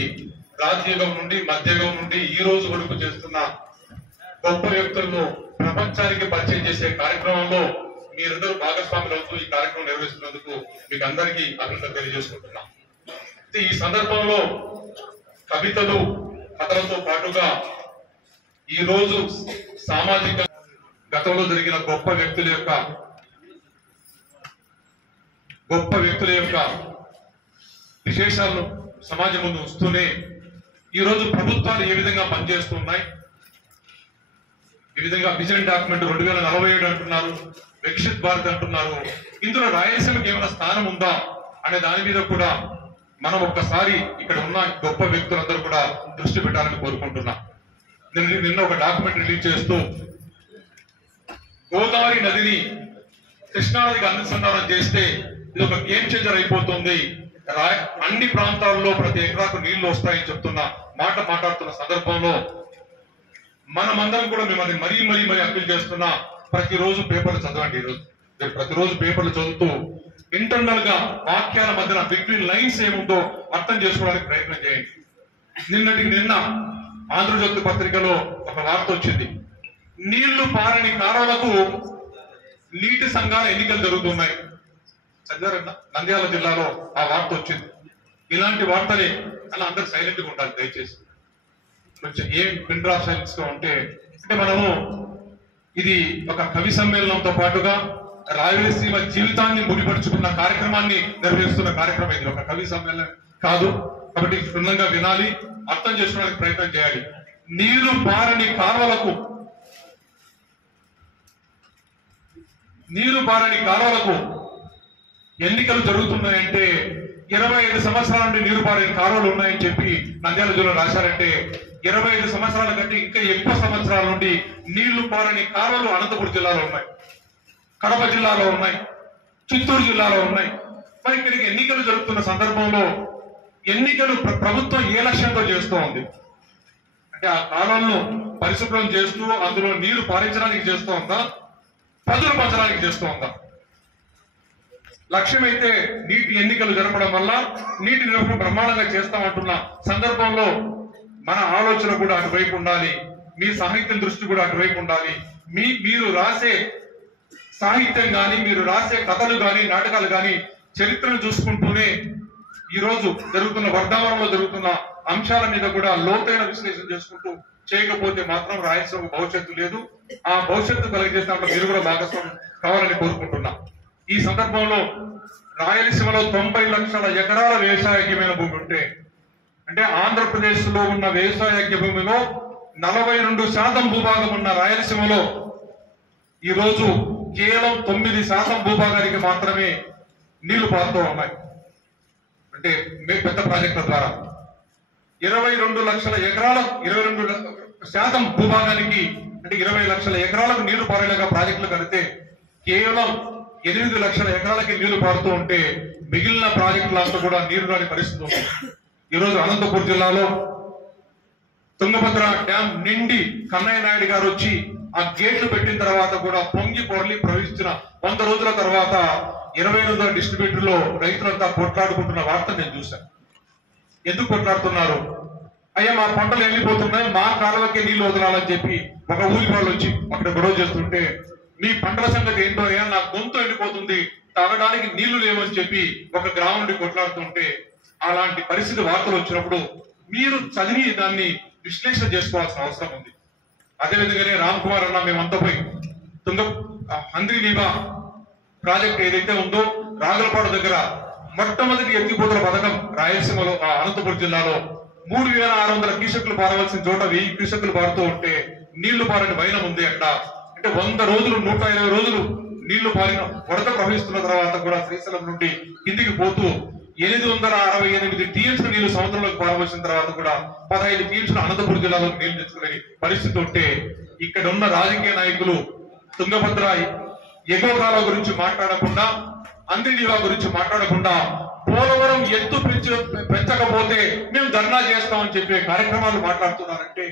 రాజయుగం నుండి, మధ్యయుగం నుండి ఈ రోజు వరకు చేస్తున్న గొప్ప వ్యక్తులను ప్రపంచానికి పరిచయం చేసే కార్యక్రమంలో మీరందరూ భాగస్వాములు అవుతూ ఈ కార్యక్రమం నిర్వహిస్తున్నందుకు మీకు అందరికీ అభినందనలు తెలియజేసుకుంటున్నాం. ఈ సందర్భంలో కవితలు, కథలతో పాటుగా ఈ రోజు సామాజిక గతంలో జరిగిన గొప్ప వ్యక్తుల యొక్క విశేషాలను సమాజం ముందు ఉంచుతూనే ఈ రోజు ప్రభుత్వాలు ఏ విధంగా పనిచేస్తున్నాయి, ఈ విధంగా విజన్ డాక్యుమెంట్ 2047 అంటున్నారు, వికసిత్ భారత్ అంటున్నారు. ఇందులో రాయలసీమకి ఏమైనా స్థానం ఉందా అనే దాని మీద కూడా మనం ఒక్కసారి ఇక్కడ ఉన్న గొప్ప వ్యక్తులందరూ కూడా దృష్టి పెట్టాలని కోరుకుంటున్నా. నిన్న ఒక డాక్యుమెంట్ రిలీజ్ చేస్తూ గోదావరి నదిని కృష్ణానదికి అనుసంధానం చేస్తే ఇది ఒక గేమ్ చేంజర్ అయిపోతుంది, అన్ని ప్రాంతాల్లో ప్రతి ఎకరాకు నీళ్లు వస్తాయని చెప్తున్న మాట మాట్లాడుతున్న సందర్భంలో మనమందరం కూడా మిమ్మల్ని మరీ అప్పీల్ చేస్తున్నా, ప్రతిరోజు పేపర్లు చదవండి. ఈరోజు ప్రతిరోజు పేపర్లు చదువుతూ ఇంటర్నల్ గా వాక్యాల మధ్యన బిట్వీన్ లైన్స్ ఏముందో అర్థం చేసుకోవడానికి ప్రయత్నం చేయండి. నిన్న ఆంధ్రజ్యోతి పత్రికలో ఒక వార్త వచ్చింది. నీళ్లు పారని కారాలకు నీటి సంఘాల ఎన్నికలు జరుగుతున్నాయి. చదివారన్న నంద్యాల జిల్లాలో ఆ వార్త వచ్చింది. ఇలాంటి వార్తలే అలా అందరు సైలెంట్ గా ఉండాలి దయచేసి. కొంచెం ఏం పిన్ డ్రాప్ సైలెన్స్ గా ఉంటే అంటే మనము ఇది ఒక కవి సమ్మేళనంతో పాటుగా రాయలసీమ జీవితాన్ని ముడిపరుచుకున్న కార్యక్రమాన్ని నిర్వహిస్తున్న కార్యక్రమం. ఇది ఒక కవి సమ్మేళనం కాదు కాబట్టి క్షుణ్ణంగా వినాలి, అర్థం చేసుకోవడానికి ప్రయత్నం చేయాలి. నీరు పారని కాలువలకు ఎన్నికలు జరుగుతున్నాయంటే 25 సంవత్సరాల నుండి నీరు పారని కాలువలు ఉన్నాయని చెప్పి నంద్యాల జిల్లా రాశారంటే 25 సంవత్సరాల కంటే ఇంకా ఎక్కువ సంవత్సరాల నుండి నీళ్లు పారని కాలువలు అనంతపురం జిల్లాలో ఉన్నాయి, కడప జిల్లాలో ఉన్నాయి, చిత్తూరు జిల్లాలో ఉన్నాయి. మరి ఇక్కడికి ఎన్నికలు జరుగుతున్న సందర్భంలో ఎన్నికలు ప్రభుత్వం ఏ లక్ష్యంతో చేస్తూ ఉంది అంటే ఆ కాలంలో పరిశుభ్రం చేస్తూ అందులో నీరు పారించడానికి చేస్తూ ఉందా, పదులు పంచడానికి చేస్తూ ఉందా? లక్ష్యం అయితే నీటి ఎన్నికలు జరపడం వల్ల నీటి నిర్వహణ బ్రహ్మాండంగా చేస్తామంటున్న సందర్భంలో మన ఆలోచన కూడా అటువైపు ఉండాలి, మీ సాహిత్యం దృష్టి కూడా అటువైపు ఉండాలి. మీరు రాసే సాహిత్యం కానీ, మీరు రాసే కథలు కానీ, నాటకాలు కానీ చరిత్రను చూసుకుంటూనే ఈ రోజు జరుగుతున్న వర్ధమానంలో జరుగుతున్న అంశాల మీద కూడా లోతైన విశ్లేషణ చేసుకుంటూ చేయకపోతే మాత్రం రాయలసీమ భవిష్యత్తు లేదు. ఆ భవిష్యత్తు కలిగజేసినప్పుడు మీరు కూడా భాగస్వామ్యం కావాలని కోరుకుంటున్నా. ఈ సందర్భంలో రాయలసీమలో 90 లక్షల ఎకరాల వ్యవసాయజ్ఞమైన భూమి ఉంటే అంటే ఆంధ్రప్రదేశ్ లో ఉన్న వ్యవసాయజ్ఞ భూమిలో 42% భూభాగం ఉన్న రాయలసీమలో ఈ రోజు కేవలం 9% భూభాగానికి మాత్రమే నీళ్లు పారుతూ ఉన్నాయి. అంటే పెద్ద ప్రాజెక్టుల ద్వారా 22 లక్షల ఎకరాల 22% భూభాగానికి అంటే 20 లక్షల ఎకరాలకు నీళ్లు పారేలాగా ప్రాజెక్టులు కడితే కేవలం 8 లక్షల ఎకరాలకి నీళ్లు పారుతూ ఉంటే మిగిలిన ప్రాజెక్టులంతా కూడా నీరు రాని పరిస్థితి ఉంది. ఈరోజు అనంతపురం జిల్లాలో తుంగభద్ర డ్యాం నిండి కన్నయ్య నాయుడు గారు వచ్చి ఆ గేట్లు పెట్టిన తర్వాత కూడా పొంగి పొరలి ప్రవహించిన 100 రోజుల తర్వాత 28వ డిస్ట్రిబ్యూటర్ లో రైతులంతా కొట్లాడుకుంటున్న వార్త నేను చూశాను. ఎందుకు కొట్లాడుతున్నారు? అయ్యా మా పంటలు వెళ్ళిపోతున్నాయి, మా కాలువకే నీళ్లు వదలాలని చెప్పి ఒక ఊరి వాళ్ళు వచ్చి అక్కడ గొడవ చేస్తుంటే మీ పంటల సంగతి ఏంటో అయ్యా, నా గొంతు ఎండిపోతుంది, తాగడానికి నీళ్లు లేవని చెప్పి ఒక గ్రామం నుండి కొట్లాడుతుంటే అలాంటి పరిస్థితి వార్తలు వచ్చినప్పుడు మీరు చదివి దాన్ని విశ్లేషణ చేసుకోవాల్సిన అవసరం ఉంది. అదేవిధంగానే రామ్ కుమార్ అన్న మేమంతా పోయి హంద్రీనీవా ప్రాజెక్ట్ ఏదైతే ఉందో రాగులపాడు దగ్గర మొట్టమొదటి ఎత్తిపోతల పథకం రాయలసీమలో అనంతపురం జిల్లాలో 3600 క్యూసెక్లు పారవలసిన చోట 1000 క్యూసెక్లు పారుతూ ఉంటే నీళ్లు పారని వైనం ఉంది అక్కడ. అంటే 100 రోజులు 120 రోజులు నీళ్లు పారిన వరద ప్రవహిస్తున్న తర్వాత కూడా శ్రీశైలం నుండి కిందికి పోతూ 868 టీఎంసీ నీళ్లు సముద్రంలోకి పారవలసిన తర్వాత కూడా 15 టీఎంసీలు అనంతపురం జిల్లాలో నీళ్లు తెచ్చుకునే పరిస్థితి ఉంటే ఇక్కడ ఉన్న రాజకీయ నాయకులు తుంగభద్ర ఎగువ కాలువ గురించి మాట్లాడకుండా, అంద్రినీవా గురించి మాట్లాడకుండా పోలవరం ఎత్తు పెంచకపోతే మేము ధర్నా చేస్తామని చెప్పే కార్యక్రమాలు మాట్లాడుతున్నారంటే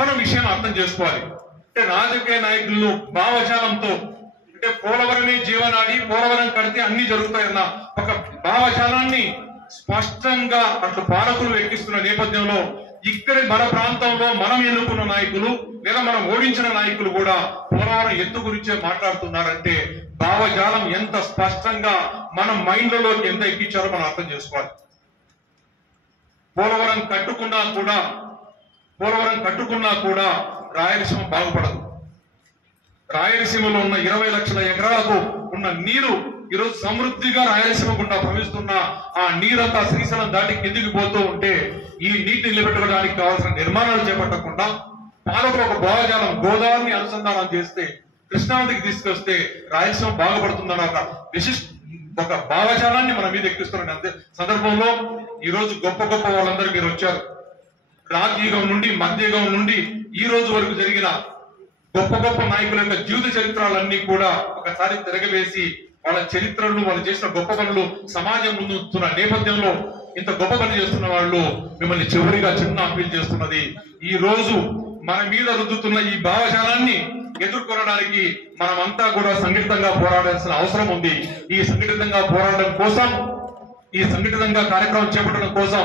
మనం విషయం అర్థం చేసుకోవాలి. అంటే రాజకీయ నాయకులు భావజాలంతో అంటే పోలవరమే జీవనాడి, పోలవరం కడితే అన్ని జరుగుతాయన్న ఒక భావజాలాన్ని స్పష్టంగా అటు పాలకులు ఎక్కిస్తున్న నేపథ్యంలో ఇక్కడ మన ప్రాంతంలో మనం ఎన్నుకున్న నాయకులు లేదా మనం ఓడించిన నాయకులు కూడా పోలవరం ఎత్తు గురించే మాట్లాడుతున్నారంటే భావజాలం ఎంత స్పష్టంగా మన మైండ్లలోకి ఎంత ఎక్కించారో మనం అర్థం చేసుకోవాలి. పోలవరం కట్టుకున్నా కూడా రాయలసీమ బాగుపడదు. రాయలసీమలో ఉన్న 20 లక్షల ఎకరాలకు ఉన్న నీరు ఈరోజు సమృద్ధిగా రాయలసీమ గుండా ప్రవహిస్తున్న ఆ నీరంతా శ్రీశైలం దాటి కిందికి పోతూ ఉంటే ఈ నీటిని నిలబెట్టుకోవడానికి కావాల్సిన నిర్మాణాలు చేపట్టకుండా పాలకులు ఒక భావజాలం గోదావరిని అనుసంధానం చేస్తే కృష్ణానదికి తీసుకొస్తే రాయలసీమ బాగుపడుతుందన్న ఒక భావజాలాన్ని మన మీద ఎక్కిస్తున్న సందర్భంలో ఈ రోజు గొప్ప వాళ్ళందరూ మీరు వచ్చారు. రాజయుగం నుండి మధ్యయుగం నుండి ఈ రోజు వరకు జరిగిన గొప్ప నాయకుల యొక్క జీవిత చరిత్రలన్నీ కూడా ఒకసారి తిరగవేసి వాళ్ళ చరిత్రలు వాళ్ళు చేసిన గొప్ప పనులు సమాజం ముందున్న నేపథ్యంలో ఇంత గొప్ప పని చేస్తున్న వాళ్ళు మిమ్మల్ని చివరిగా చిన్న అప్పీల్ చేస్తున్నది, ఈ రోజు మన మీద రుద్దుతున్న ఈ భావజాలాన్ని ఎదుర్కొనడానికి మనమంతా కూడా సంఘటితంగా పోరాడాల్సిన అవసరం ఉంది. ఈ సంఘటితంగా పోరాడడం కోసం, ఈ సంఘటితంగా కార్యక్రమం చేపట్టడం కోసం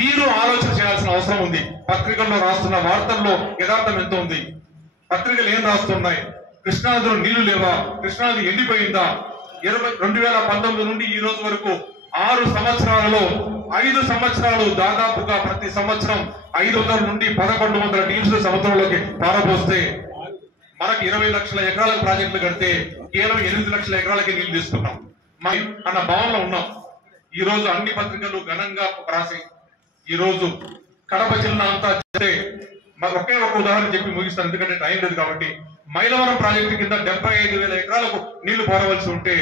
మీరు ఆలోచన చేయాల్సిన అవసరం ఉంది. పత్రికల్లో రాస్తున్న వార్తల్లో యథార్థం ఎంత ఉంది? పత్రికలు ఏం రాస్తున్నాయి? కృష్ణానదిలో నీళ్లు లేవా? కృష్ణానది ఎండిపోయిందా? 2019 నుండి ఈ రోజు వరకు 6 సంవత్సరాలలో 5 సంవత్సరాలు దాదాపుగా ప్రతి సంవత్సరం 500 నుండి 1100 టీమ్స్ సముద్రంలోకి పారబోస్తే మనకి 20 లక్షల ఎకరాలకు ప్రాజెక్టులు కడితే కేవలం 8 లక్షల ఎకరాలకి నీళ్లు తీసుకున్నాం. అన్న భావనలో ఉన్నాం. ఈ రోజు అన్ని పత్రికలు ఘనంగా రాసి ఈ రోజు కడప జిల్లా అంతా చేస్తే ఒకే ఒక ఉదాహరణ చెప్పి ముగిస్తాను, ఎందుకంటే టైం లేదు కాబట్టి. మైలవరం ప్రాజెక్టు కింద 75,000 ఎకరాలకు నీళ్లు పారవలసి ఉంటే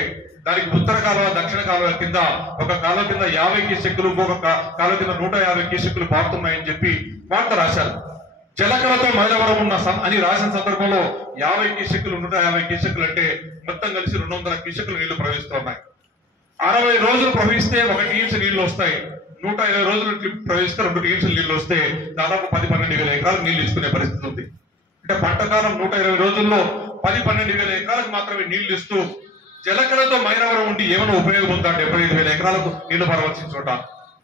దానికి ఉత్తర కాలువ దక్షిణ కాలువ కింద ఒక కాలువ కింద 50 క్యూసెక్కులు ఇంకొక కాలువ కింద 150 క్యూసెక్కులు పారుతున్నాయని చెప్పి వార్త రాశారు. జలకళతో మైలవరం ఉన్న అని రాసిన సందర్భంలో 50 క్యూసెక్కులు 150 క్యూసెక్కులు అంటే మొత్తం కలిసి 200 క్యూసెక్కులు నీళ్లు ప్రవహిస్తున్నాయి. 60 రోజులు ప్రవహిస్తే ఒక టీమ్స్ నీళ్లు వస్తాయి. 120 రోజులు ప్రవహిస్తే 2 టీమ్స్ నీళ్లు వస్తే దాదాపు 10-12,000 ఎకరాలకు నీళ్లు ఇచ్చుకునే పరిస్థితి ఉంది. అంటే పంటకాలం 120 రోజుల్లో 10-12,000 ఎకరాలకు మాత్రమే నీళ్లు ఇస్తూ జలకళతో మైలవరం ఉండి ఏమైనా ఉపయోగం ఉందా? 75,000 ఎకరాలకు నీళ్లు పారవలసిన చోట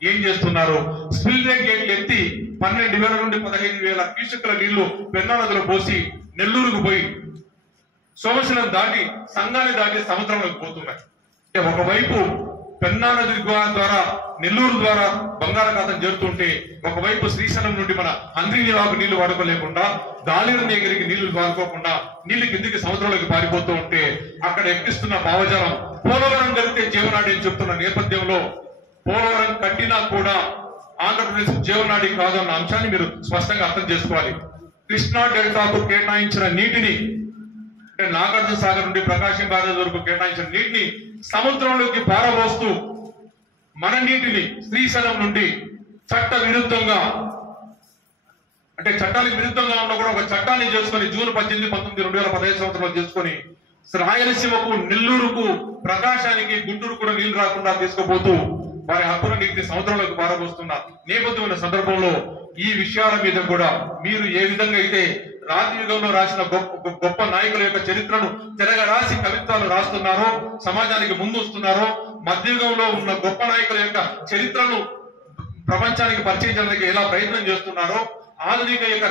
ఏం చేస్తున్నారు? స్పిల్వే గేట్లు ఎత్తి 12,000 నుండి 15,000 క్యూసెక్కుల నీళ్లు పెన్నా నదిలో పోసి నెల్లూరుకు పోయి సోమశిలం దాటి సంగాన్ని దాటి సముద్రంలోకి పోతున్నాయి. ఒకవైపు పెన్నా నది ద్వారా నెల్లూరు ద్వారా బంగాళాఖాతం చేరుతుంటే ఒకవైపు శ్రీశైలం నుండి మన అంద్రినివాకు నీళ్లు వాడుకోలేకుండా గాలిరు నీగిరికి నీళ్లు వాడుకోకుండా నీళ్లు కిందికి సముద్రంలోకి పారిపోతూ ఉంటే అక్కడ ఎక్కిస్తున్న భావజాలం పోలవరం కలిగితే జీవనాడి అని చెప్తున్న నేపథ్యంలో పోలవరం కట్టినా కూడా ఆంధ్రప్రదేశ్ జీవనాడి కాదన్న అంశాన్ని మీరు స్పష్టంగా అర్థం చేసుకోవాలి. కృష్ణా డెల్టాకు కేటాయించిన నీటిని అంటే నాగార్జున సాగర్ నుండి ప్రకాశం బ్యారేజ్ వరకు కేటాయించిన నీటిని సముద్రంలోకి పారబోస్తూ మన నీటిని శ్రీశైలం నుండి చట్ట విరుద్ధంగా అంటే చట్టాలకు విరుద్ధంగా ఉన్న కూడా ఒక చట్టాన్ని చేసుకొని జూన్ 18, 19, 2015 సంవత్సరంలో చేసుకొని రాయలసీమకు నెల్లూరుకు ప్రకాశానికి గుంటూరు కూడా నీళ్లు రాకుండా తీసుకుపోతూ వారి హక్కుల నీటిని సముద్రంలోకి పారబోస్తున్న నేపథ్యమైన సందర్భంలో ఈ విషయాల మీద కూడా మీరు ఏ విధంగా అయితే రాజయుగంలో రాసిన గొప్ప నాయకుల యొక్క చరిత్రను తిరగరాసి కవిత్వాలు రాస్తున్నారో, సమాజానికి ముందు వస్తున్నారో, మధ్యయుగంలో ఉన్న గొప్ప నాయకుల యొక్క చరిత్రను ప్రపంచానికి పరిచయం చేయడానికి ఎలా ప్రయత్నం చేస్తున్నారో, ఆధునిక యొక్క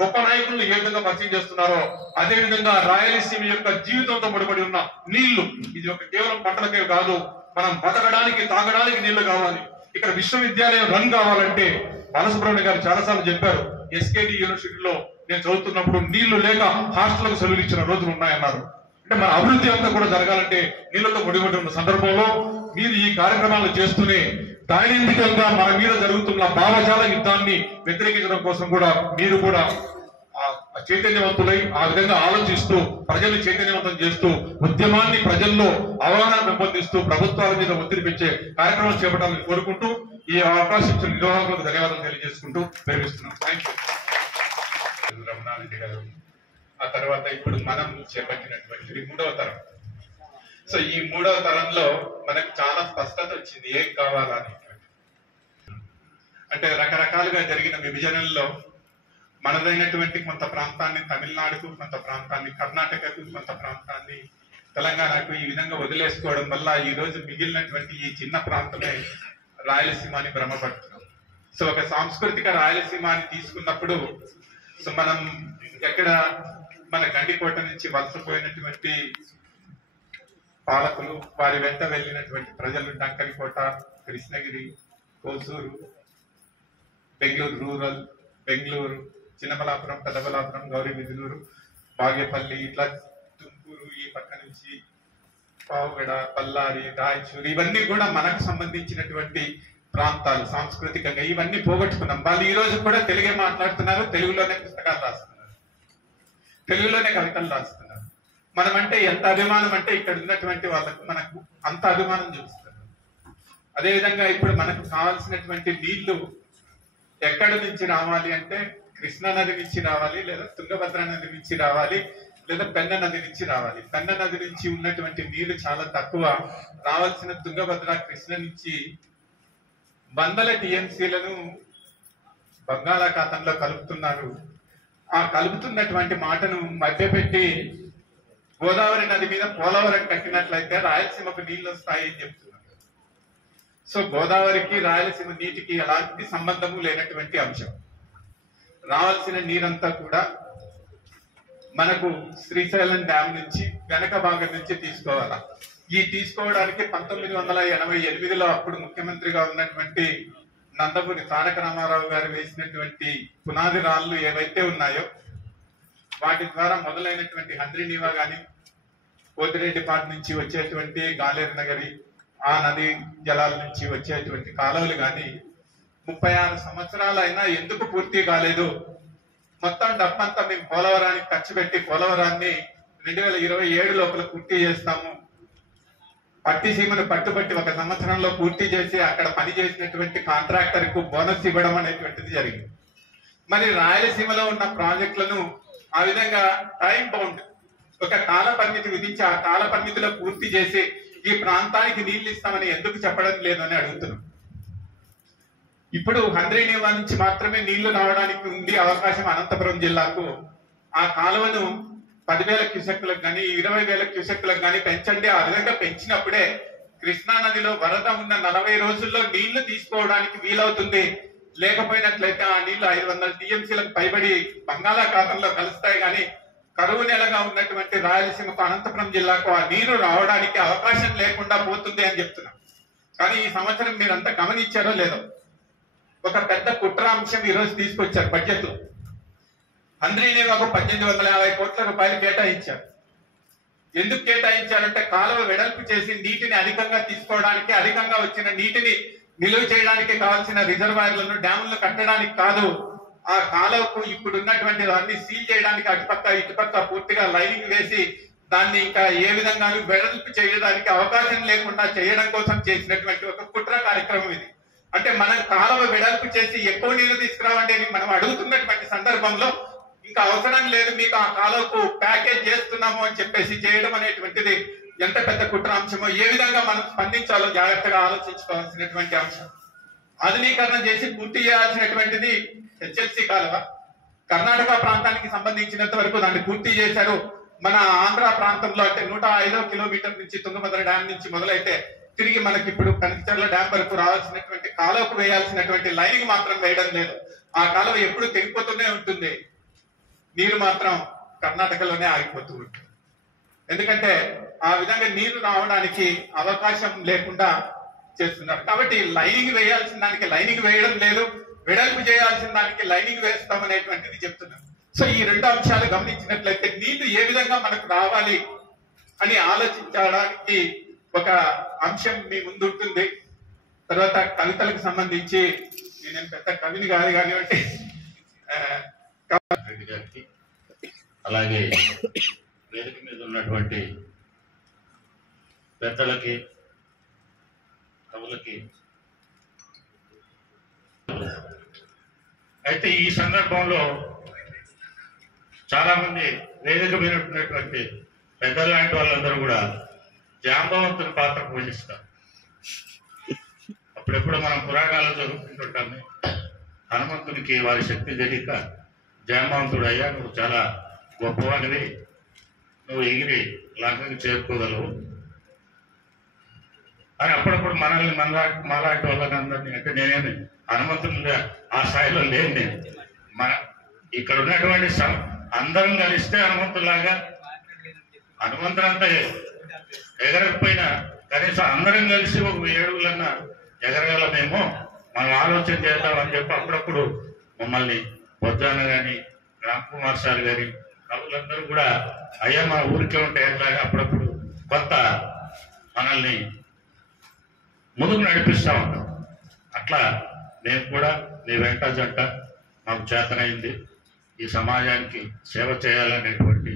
గొప్ప నాయకులను ఏ విధంగా పరిచయం చేస్తున్నారో అదే విధంగా రాయలసీమ యొక్క జీవితంతో ముడిపడి ఉన్న నీళ్లు ఇది ఒక కేవలం పంటలకే కాదు, మనం బతకడానికి తాగడానికి నీళ్లు కావాలి. ఇక్కడ విశ్వవిద్యాలయం రన్ కావాలంటే బాలసుబ్రహ్మణ్యం గారు చాలాసార్లు చెప్పారు. ఎస్కేడి యూనివర్సిటీలో నేను చదువుతున్నప్పుడు నీళ్లు లేక హాస్టల్కు సెలవులు ఇచ్చిన రోజులు ఉన్నాయన్నారు. అంటే మన అభివృద్ధి అంతా కూడా జరగాలంటే నీళ్లతో ముడిపడి ఉన్న సందర్భంలో మీరు ఈ కార్యక్రమాలు చేస్తూనే దైనందికంగా మన మీద జరుగుతున్న భావజాల యుద్ధాన్ని వ్యతిరేకించడం కోసం కూడా మీరు కూడా చైతన్యవంతులై ఆ విధంగా ఆలోచిస్తూ ప్రజల్ని చైతన్యవంతం చేస్తూ ఉద్యమాన్ని ప్రజల్లో అవగాహన పెంపొందిస్తూ ప్రభుత్వాల మీద ఒత్తిడి పెంచే కార్యక్రమాలు చేపట్టాలని కోరుకుంటూ ఈ అవకాశం ఇచ్చిన నిర్వాహకులకు ధన్యవాదాలు తెలియజేసుకుంటూ ప్రేమిస్తున్నాం. Thank you. రమణారెడ్డి గారు. ఆ తర్వాత ఇప్పుడు మనం చేపట్టినటువంటి 3వ తరం. సో ఈ 3వ తరంలో మనకు చాలా స్పష్టత వచ్చింది ఏం కావాలని. అంటే రకరకాలుగా జరిగిన విభజనల్లో మనదైనటువంటి కొంత ప్రాంతాన్ని తమిళనాడుకు, కొంత ప్రాంతాన్ని కర్ణాటకకు, కొంత ప్రాంతాన్ని తెలంగాణకు ఈ విధంగా వదిలేసుకోవడం వల్ల ఈ రోజు మిగిలినటువంటి ఈ చిన్న ప్రాంతమే రాయలసీమ అని భ్రమపడుతున్నాం. సో ఒక సాంస్కృతిక రాయలసీమ అని తీసుకున్నప్పుడు సో మనం ఎక్కడ మన గండికోట నుంచి వలసపోయినటువంటి పాలకులు, వారి వెంట వెళ్ళినటువంటి ప్రజలు, డంకనికోట, కృష్ణగిరి, కోసూరు, బెంగళూరు రూరల్, బెంగళూరు, చిన్నబలాపురం, పెద్దబలాపురం, గౌరీబిదనూరు, బాగేపల్లి, ఇట్లా తుమ్కూరు, ఈ పక్క నుంచి పావుగడ, పల్లారి, రాయచూరు, ఇవన్నీ కూడా మనకు సంబంధించినటువంటి ప్రాంతాలు. సాంస్కృతికంగా ఇవన్నీ పోగొట్టుకున్నాం. వాళ్ళు ఈ రోజు కూడా తెలుగే మాట్లాడుతున్నారు, తెలుగులోనే పుస్తకాలు రాస్తున్నారు, తెలుగులోనే కవితలు రాస్తున్నారు. మనం అంటే ఎంత అభిమానం అంటే ఇక్కడ ఉన్నటువంటి వాళ్ళకు మనకు అంత అభిమానం చూపిస్తారు. అదేవిధంగా ఇప్పుడు మనకు కావాల్సినటువంటి నీళ్లు ఎక్కడి నుంచి రావాలి అంటే కృష్ణా నది నుంచి రావాలి, లేదా తుంగభద్ర నది నుంచి రావాలి, లేదా పెన్న నది నుంచి రావాలి. పెన్న నది నుంచి ఉన్నటువంటి నీళ్లు చాలా తక్కువ. రావాల్సిన తుంగభద్ర, కృష్ణ నుంచి 100 టీఎంసీలను బంగాళాఖాతంలో కలుపుతున్నారు. ఆ కలుపుతున్నటువంటి మాటను మధ్యపెట్టి గోదావరి నది మీద పోలవరం కట్టినట్లయితే రాయలసీమకు నీళ్లు వస్తాయి అని చెప్తున్నారు. సో గోదావరికి రాయలసీమ నీటికి ఎలాంటి సంబంధము లేనటువంటి అంశం. రావాల్సిన నీరంతా కూడా మనకు శ్రీశైలం డ్యామ్ నుంచి వెనక భాగం నుంచి తీసుకోవాలా. ఈ తీసుకోవడానికి 1988లో అప్పుడు ముఖ్యమంత్రిగా ఉన్నటువంటి నందమూరి తారక రామారావు గారు వేసినటువంటి పునాది రాళ్ళు ఏవైతే ఉన్నాయో వాటి ద్వారా మొదలైనటువంటి హంద్రీనీవా గాని, కోతిరెడ్డిపాటి నుంచి వచ్చేటువంటి గాలేరు నగరి, ఆ నది జలాల నుంచి వచ్చేటువంటి కాలువలు గాని 36 సంవత్సరాలైనా ఎందుకు పూర్తి కాలేదు? మొత్తం డబ్బంతా మేము పోలవరానికి ఖర్చు పెట్టి పోలవరాన్ని 2027 లోపల పూర్తి చేస్తాము, పట్టిసీమను పట్టుబట్టి 1 సంవత్సరంలో పూర్తి చేసి అక్కడ పని చేసినటువంటి కాంట్రాక్టర్ కు బోనస్ ఇవ్వడం అనేటువంటిది జరిగింది. మరి రాయలసీమలో ఉన్న ప్రాజెక్టులను ఆ విధంగా టైం బౌండ్ ఒక కాల పరిమితి విధించి ఆ కాల పరిమితిలో పూర్తి చేసి ఈ ప్రాంతానికి నీళ్లు ఇస్తామని ఎందుకు చెప్పడం లేదని అడుగుతున్నాం. ఇప్పుడు హంద్రీనీవా నుంచి మాత్రమే నీళ్లు రావడానికి ఉంది అవకాశం అనంతపురం జిల్లాకు. ఆ కాలువను 10,000 క్యూసెక్కులకు కానీ 20,000 క్యూసెక్కులకు కానీ పెంచండి. ఆ విధంగా పెంచినప్పుడే కృష్ణా నదిలో వరద ఉన్న 40 రోజుల్లో నీళ్లు తీసుకోవడానికి వీలవుతుంది. లేకపోయినట్లయితే ఆ నీళ్లు 500 టీఎంసీలకు పైబడి బంగాళాఖాతంలో కలుస్తాయి. కానీ కరువు నెలగా ఉన్నటువంటి రాయలసీమకు అనంతపురం జిల్లాకు ఆ నీరు రావడానికి అవకాశం లేకుండా పోతుంది అని చెప్తున్నాం. కానీ ఈ సంవత్సరం మీరంతా గమనించారో లేదో, ఒక పెద్ద కుట్రాంశం ఈ రోజు తీసుకొచ్చారు బడ్జెట్ లో. హంద్రీనీవాకు 1850 కోట్ల రూపాయలు కేటాయించారు. ఎందుకు కేటాయించారంటే కాలువ వెడల్పు చేసి నీటిని అధికంగా తీసుకోవడానికి, అధికంగా వచ్చిన నీటిని నిలువ చేయడానికి కావాల్సిన రిజర్వాయర్లను, డ్యాములను కట్టడానికి కాదు. ఆ కాలువకు ఇప్పుడు ఉన్నటువంటి దాన్ని సీల్ చేయడానికి అటుపక్క ఇటుపక్క పూర్తిగా లైనింగ్ వేసి దాన్ని ఇంకా ఏ విధంగానూ వెడల్పు చేయడానికి అవకాశం లేకుండా చేయడం కోసం చేసినటువంటి ఒక కుట్ర కార్యక్రమం ఇది. అంటే మనం కాలువ వెడల్పు చేసి ఎక్కువ నీళ్లు తీసుకురావండి అని మనం అడుగుతున్నటువంటి సందర్భంలో ఇంకా అవసరం లేదు, మీకు ఆ కాలువకు ప్యాకేజ్ చేస్తున్నాము అని చెప్పేసి చేయడం అనేటువంటిది ఎంత పెద్ద కుట్ర అంశమో, ఏ విధంగా మనం స్పందించాలో జాగ్రత్తగా ఆలోచించుకోవాల్సినటువంటి అంశం. ఆధునీకరణ చేసి పూర్తి చేయాల్సినటువంటిది హెచ్ఎల్సి కాలువ. కర్ణాటక ప్రాంతానికి సంబంధించినంత వరకు దాన్ని పూర్తి చేశారు. మన ఆంధ్ర ప్రాంతంలో అంటే 105 కిలోమీటర్ నుంచి తుంగభద్ర డ్యాం నుంచి మొదలైతే తిరిగి మనకి ఇప్పుడు కనకచర్ల డ్యాం వరకు రావాల్సినటువంటి కాలువకు వేయాల్సినటువంటి లైనింగ్ మాత్రం వేయడం లేదు. ఆ కాలువ ఎప్పుడు తెగిపోతూనే ఉంటుంది, నీరు మాత్రం కర్ణాటకలోనే ఆగిపోతూ ఉంటుంది. ఎందుకంటే ఆ విధంగా నీరు రావడానికి అవకాశం లేకుండా చేస్తున్నారు. కాబట్టి లైనింగ్ వేయాల్సిన దానికి లైనింగ్ వేయడం లేదు, వెడల్పు చేయాల్సిన దానికి లైనింగ్ వేస్తామనేటువంటిది చెప్తున్నారు. సో ఈ 2 అంశాలు గమనించినట్లయితే నీళ్లు ఏ విధంగా మనకు రావాలి అని ఆలోచించడానికి ఒక అంశం మీ ముందు ఉంటుంది. తర్వాత కవితలకు సంబంధించి నేను పెద్ద కవిని కాదు కానివ్వండి, రెడ్డి గారికి, అలాగే వేదిక మీద ఉన్నటువంటి పెద్దలకి, కవులకి. అయితే ఈ సందర్భంలో చాలా మంది వేదిక మీద ఉన్నటువంటి పెద్దల లాంటి వాళ్ళందరూ కూడా జాంబవంతుని పాత్ర పోషిస్తారు. అప్పుడెప్పుడు మనం పురాణాలు చదువుకుంటుంటాము, హనుమంతునికి వారి శక్తి తెలియక జాంబవంతుడు అయ్యా నువ్వు చాలా గొప్పవాడివి, నువ్వు ఎగిరి లంకకి చేరుకోగలవు అని అప్పుడప్పుడు మనల్ని మాలాంటి వాళ్ళని అందరినీ, అంటే నేనేమి హనుమంతుని ఆ స్థాయిలో లేను నేను. మన ఇక్కడ ఉన్నటువంటి అందరం కలిస్తే హనుమంతులాగా, హనుమంతులంతా ఎగరకపోయినా కనీసం అందరం కలిసి ఒక 7 అడుగులన్నా ఎగరగలమేమో, మనం ఆలోచన చేద్దామని చెప్పి అప్పుడప్పుడు మమ్మల్ని బొజ్జాన కానీ రామ్ కుమార్ సార్ గారి కవులందరూ కూడా అయ్యా మన ఊరికే ఉంటే ఎట్లాగా అప్పుడప్పుడు కొంత మనల్ని ముందుకు నడిపిస్తూ ఉంటాం. అట్లా మేము కూడా నీ వెంట జంట మాకు చేతనైంది, ఈ సమాజానికి సేవ చేయాలనేటువంటి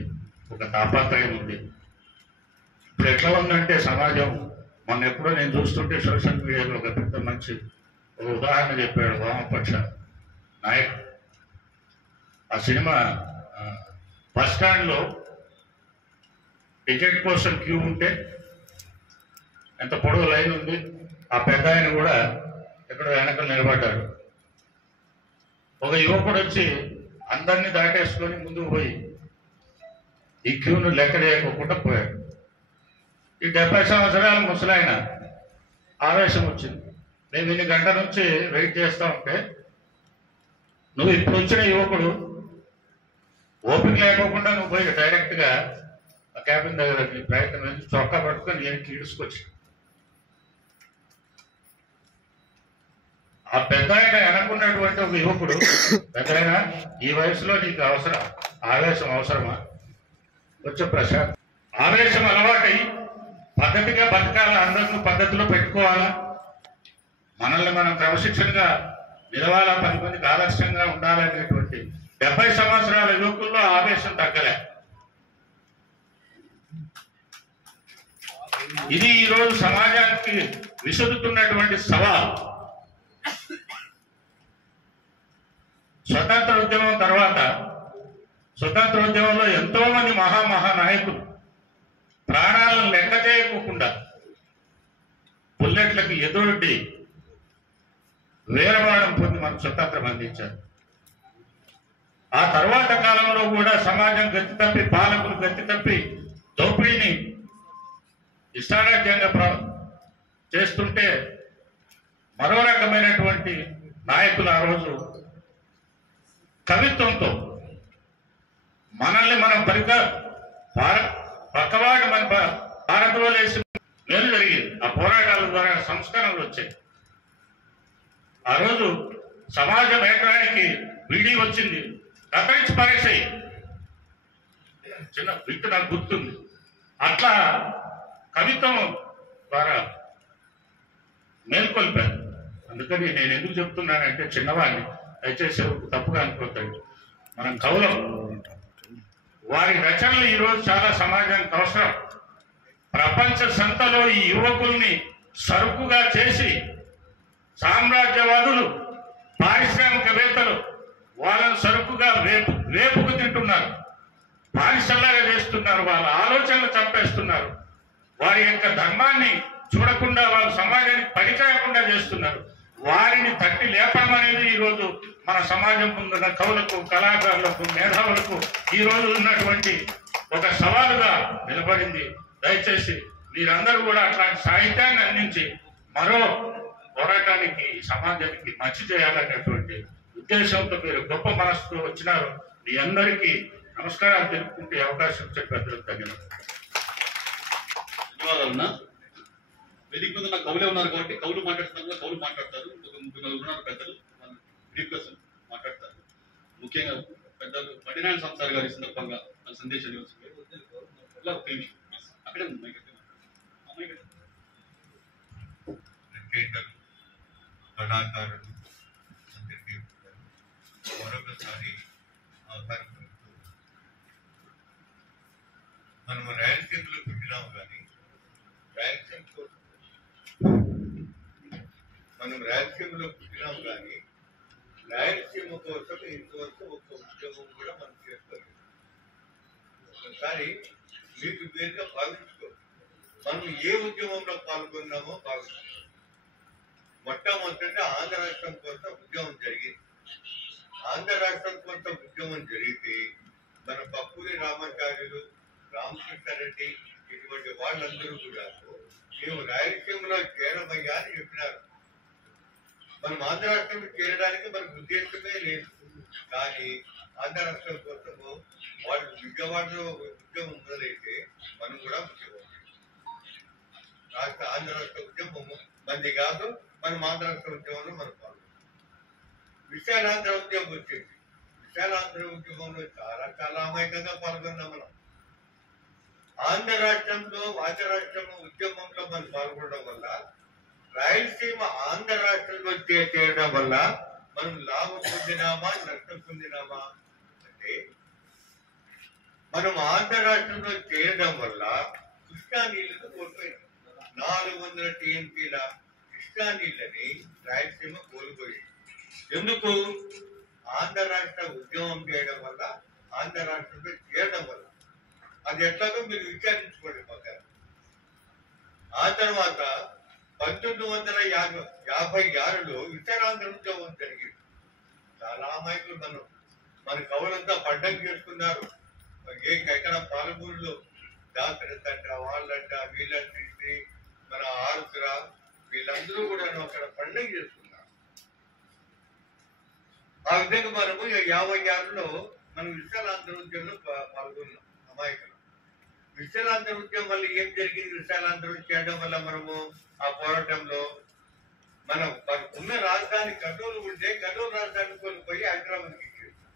ఒక తాపత్రయం ఉంది. ఇప్పుడు ఎట్లా ఉందంటే సమాజం, మొన్న ఎప్పుడో నేను చూస్తుంటే సోషల్ మీడియాలో ఒక పెద్ద మంచి ఒక ఉదాహరణ చెప్పాడు వామపక్ష నాయకుడు. ఆ సినిమా బస్ స్టాండ్లో టికెట్ కోసం క్యూ ఉంటే ఎంత పొడవు లైన్ ఉంది, ఆ పెద్ద ఆయన కూడా ఎక్కడో వెనక నిలబడ్డాడు. ఒక యువకుడు వచ్చి అందరినీ దాటేసుకొని ముందుకు పోయి ఈ క్యూను లెక్క చేయకుండా పోయాడు. ఈ 70 సంవత్సరాల ముసలాయన ఆవేశం వచ్చింది, నేను ఇన్ని గంటల నుంచి వెయిట్ చేస్తా ఉంటే నువ్వు ఇప్పుడు వచ్చిన యువకుడు ఓపిక లేకోకుండా నువ్వు పోయి డైరెక్ట్గా ఆ క్యాబిన్ దగ్గర ప్రయత్నం చేసి చొక్కా పట్టుకొని నేను ఈడ్చుకొచ్చి ఆ పెద్ద ఆయన అనుకున్నటువంటి ఒక యువకుడు, పెద్ద ఆయన ఈ వయసులో నీకు అవసరం ఆవేశం అవసరమా? వచ్చే ప్రశాంత్ ఆవేశం అలవాటై పద్ధతిగా బతకాలా, అందరినీ పద్ధతిలో పెట్టుకోవాలా, మనల్ని మనం క్రమశిక్షణగా నిలవాలా, 10 మందికి ఆదర్శంగా ఉండాలనేటువంటి 70 సంవత్సరాల యువకుల్లో ఆవేశం తగ్గలే. ఇది ఈరోజు సమాజానికి విసురుతున్నటువంటి సవాల్. స్వతంత్ర ఉద్యమం తర్వాత స్వతంత్ర ఉద్యమంలో ఎంతో మంది మహానాయకులు ప్రాణాలను లెక్క చేయకుండా బుల్లెట్లకు ఎదురొడ్డి వీరమరణం పొంది మనకు స్వతంత్రం అందించారు. ఆ తర్వాత కాలంలో కూడా సమాజం గతి తప్పి, పాలకులు గతి తప్పి దోపిడీని ఇష్టారాజ్యంగా చేస్తుంటే మరో రకమైనటువంటి నాయకులు ఆ రోజు కవిత్వంతో మనల్ని మనం పక్కవాడు మన భారత్లో వేసి మేలు జరిగింది. ఆ పోరాటాల ద్వారా సంస్కరణలు వచ్చాయి. ఆ రోజు సమాజం ఏకానికి వీడి వచ్చింది, కథరించి పరేసాయి. చిన్న బిట్టు నాకు గుర్తుంది. అట్లా కవిత్వం ద్వారా మేల్కొల్పాను. అందుకని నేను ఎందుకు చెప్తున్నానంటే, చిన్నవాడిని దయచేసి తప్పుగా అనుకోకండి. మనం కవులం, వారి రచనలు ఈరోజు చాలా సమాజానికి అవసరం. ప్రపంచ సంతలో ఈ యువకుల్ని సరుకుగా చేసి సామ్రాజ్యవాదులు, పారిశ్రామికవేత్తలు వాళ్ళని సరుకుగా వేపుకు తింటున్నారు, బానిసల్లాగా చేస్తున్నారు, వాళ్ళ ఆలోచనలు చంపేస్తున్నారు, వారి యొక్క ధర్మాన్ని చూడకుండా వాళ్ళు సమాజానికి పనిచేయకుండా చేస్తున్నారు. వారిని తట్టి లేపడం అనేది ఈరోజు మన సమాజం ముందున్న కవులకు, కళాకారులకు, మేధావులకు ఈరోజు ఉన్నటువంటి ఒక సవాలుగా నిలబడింది. దయచేసి మీరందరూ కూడా అట్లాంటి సాహిత్యాన్ని అందించి మరో పోరాటానికి, సమాజానికి మంచి చేయాలనేటువంటి ఉద్దేశంతో మీరు గొప్ప మనసుతో వచ్చినారు. మీ అందరికీ నమస్కారాలు తెలుపుకుంటే అవకాశం ఇచ్చే పెద్దలకు ధన్యవాదాలన్నా. వేదిక మీద ఉన్న కవులే ఉన్నారు కాబట్టి కవులు మాట్లాడుతున్నారు, కవులు మాట్లాడతారు. ముగ్గురు ఉన్నారు పెద్దలు, బ్రీఫ్ గా మాట్లాడతారు. ముఖ్యంగా పెద్దలు పడినారాయణ సంసార్ గారి సందర్భంగా మన సందేశం అక్కడే కళాకారులు అందరికీ మరొకసారి ఆహ్వానం. మనము రాయలసీమలో పుట్టినాము కానీ రాయలసీమ కోసం రాయలసీమ కోసం ఇంతవరకు ఒక ఉద్యమం కూడా మనం చేసుకోలేదు. ఒకసారి మీకు వేరుగా భావించుకో, మనం ఏ ఉద్యమంలో పాల్గొన్నామో భావించుకో. మొట్టమొదట ఆంధ్ర రాష్ట్రం కోసం ఉద్యమం జరిగింది. ఆంధ్ర రాష్ట్రం కోసం ఉద్యమం జరిగితే మన పప్పూరి రామాచార్యులు, రామకృష్ణారెడ్డి ఇటువంటి వాళ్ళందరూ కూడా మేము రాయలసీమలో చేరమయ్యా అని చెప్పినారు. మనం ఆంధ్ర రాష్ట్రంలో చేరడానికి మనకు ఉద్దేశమే లేదు. కానీ ఆంధ్ర రాష్ట్రం కోసము వాళ్ళు విజయవాడలో ఉద్యమం మొదలైతే మనం కూడా ఉద్యమం ఆంధ్ర రాష్ట్ర ఉద్యమము మంది కాదు. మనం ఆంధ్ర రాష్ట్ర ఉద్యమంలో మనం పాల్గొన్నాం. విశాలాంధ్ర ఉద్యమం వచ్చింది. విశాలాంధ్ర ఉద్యమంలో చాలా అమాయకంగా పాల్గొన్నాం మనం. ఆంధ్ర రాష్ట్రంలో ఉద్యమంలో మనం పాల్గొనడం వల్ల, రాయలసీమ ఆంధ్ర రాష్ట్రంలో చేరడం వల్ల మనం లాభం పొందినామా, నష్టం పొందినామా అంటే, మనం ఆంధ్ర రాష్ట్రంలో చేరడం వల్ల కృష్ణా నీళ్లను కోల్పోయినాం. 400 TMPల కృష్ణా నీళ్ళని రాయలసీమ కోల్పోయింది. ఎందుకు? ఆంధ్ర రాష్ట్ర ఉద్యమం చేయడం వల్ల, ఆంధ్ర రాష్ట్రంలో చేరడం వల్ల. అది ఎట్లాగో మీరు విచారించుకోండి పక్కన. ఆ తర్వాత 1956లో విశాలాంధ్ర ఉద్యమం జరిగింది. చాలా అమాయకులు మన కవులంతా పండగ చేసుకున్నారు. ఎక్కడ పాలమూరులో డాక్టర్స్ వాళ్ళంట, వీళ్ళంట, మన ఆరుద్ర, వీళ్ళందరూ కూడా అక్కడ పండగ చేసుకున్నారు. ఆ విధంగా మనము 56లో మనం విశాలాంధ్ర ఉద్యమంలో పాల్గొన్నాం. అమాయకులు విశాలాంధ్ర ఉద్యమం వల్ల ఏం జరిగింది? విశాలాంధ్ర చేయడం వల్ల మనము ఆ పోరాటంలో మనం ఉన్న రాజధాని కర్నూలు ఉంటే కర్నూలు రాజధాని కోల్పోయి హైదరాబాద్కి ఇచ్చేస్తాం.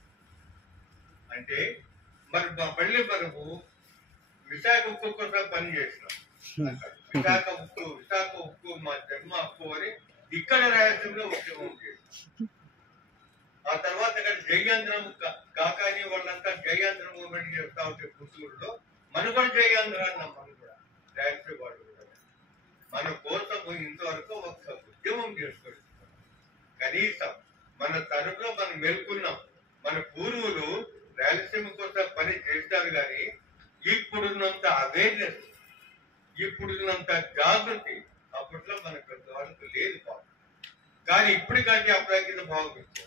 అంటే మరి మళ్ళీ మనము విశాఖ ఉక్కు కోసం పని చేసినాం. విశాఖ ఉక్కు మా జన్మ హక్కు అని ఇక్కడ రాయలసీమలో ఉద్యమం చేసినాం. ఆ తర్వాత ఇక్కడ జయాంధ్రం కాకాని వాళ్ళంతా జయాంధ్ర మూవ్మెంట్ చేస్తా ఉంటే పుత్తూరులో మనం కూడా జయాంధ్ర అన్నాం. మనం కూడా రాయలసీమ వాళ్ళు కూడా మన కోసం ఇంతవరకు ఒక ఉద్యమం చేసుకోవాలి. కనీసం మన తరపులో మనం మేల్కొన్నాం. మన పూర్వులు రాయలసీమ కోసం పని చేస్తారు కానీ ఇప్పుడున్నంత అవేర్నెస్, ఇప్పుడున్నంత జాగృతి అప్పట్లో మనకు కొంతవరకు లేదు పాపం. కానీ ఇప్పటికంటే అప్పటికి బాగుంటుంది.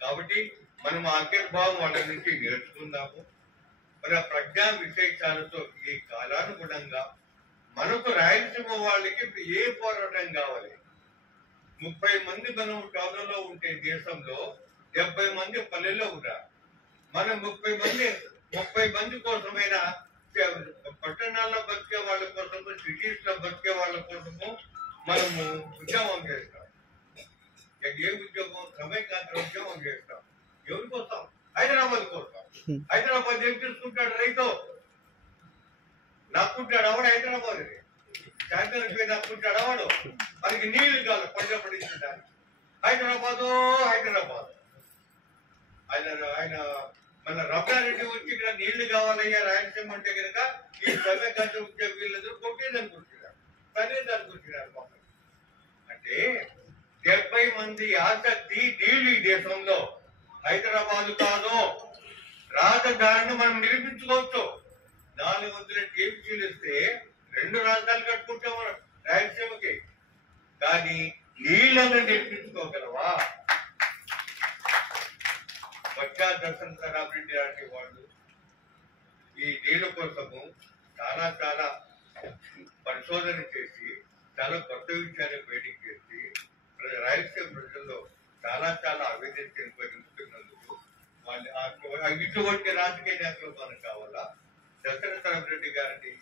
కాబట్టి మనం ఆ భావం వాళ్ళ నుంచి నేర్చుకుందాము. మరి ఆ ప్రజ్ఞా విశేషాలతో ఈ కాలానుగుణంగా మనకు రాయలసీమ వాళ్ళకి ఇప్పుడు ఏ పోరాటం కావాలి? 30 మంది మనం టౌన్లో ఉంటే దేశంలో 70 మంది పల్లెల్లో ఉంటారు. మనం 30 మంది కోసమైనా పట్టణాల్లో బతికే వాళ్ళ కోసము, సిటీస్ లో బతికే వాళ్ళ కోసము మనము ఉద్యమం చేస్తాం. ఏ ఉద్యోగం? సమైక్యాంధ్ర ఉద్యమం చేస్తాం. ఎవరి కోసం? హైదరాబాద్ కోసం. హైదరాబాద్ ఏం తీసుకుంటాడు? రైతు నాకుంటాడు అవడు. హైదరాబాద్ శాంతి నాకుంటాడు అవడు. మనకి నీళ్లు కాదు పంట పండించడానికి. హైదరాబాద్ ఆయన మన రమణారెడ్డి వచ్చి ఇక్కడ నీళ్లు కావాలయ్యా రాయలసీమ అంటే కనుక ఈ సమైక్యాంధ్ర ఉద్యోగులందరూ కొట్టేదనుకుంటున్నారు, తనేదనుకుంటున్నారు. అంటే 70 మంది ఆసక్తి నీళ్లు ఈ దేశంలో. హైదరాబాద్ కాదు, రాజధానిని మనం నిర్మించుకోవచ్చు. 400 టీఎంసీలు ఇస్తే 2 రాజధానులు కట్టుకుంటాం మనం రాయలసీమకి. కానీ నీళ్లను నిర్మించుకోగలవా? బొత్స దర్శనరామరెడ్డి లాంటి వాళ్ళు ఈ నీళ్ల కోసము చాలా పరిశోధన చేసి చాలా కొత్త విషయాన్ని బయటికి చేసి రాయలసీమ ప్రజల్లో చాలా ఆవేదన నింపుతున్నందుకు వాళ్ళు ఇటువంటి రాజకీయ నేతలు మనకు కావాలా? దర్శనరామరెడ్డి గారిని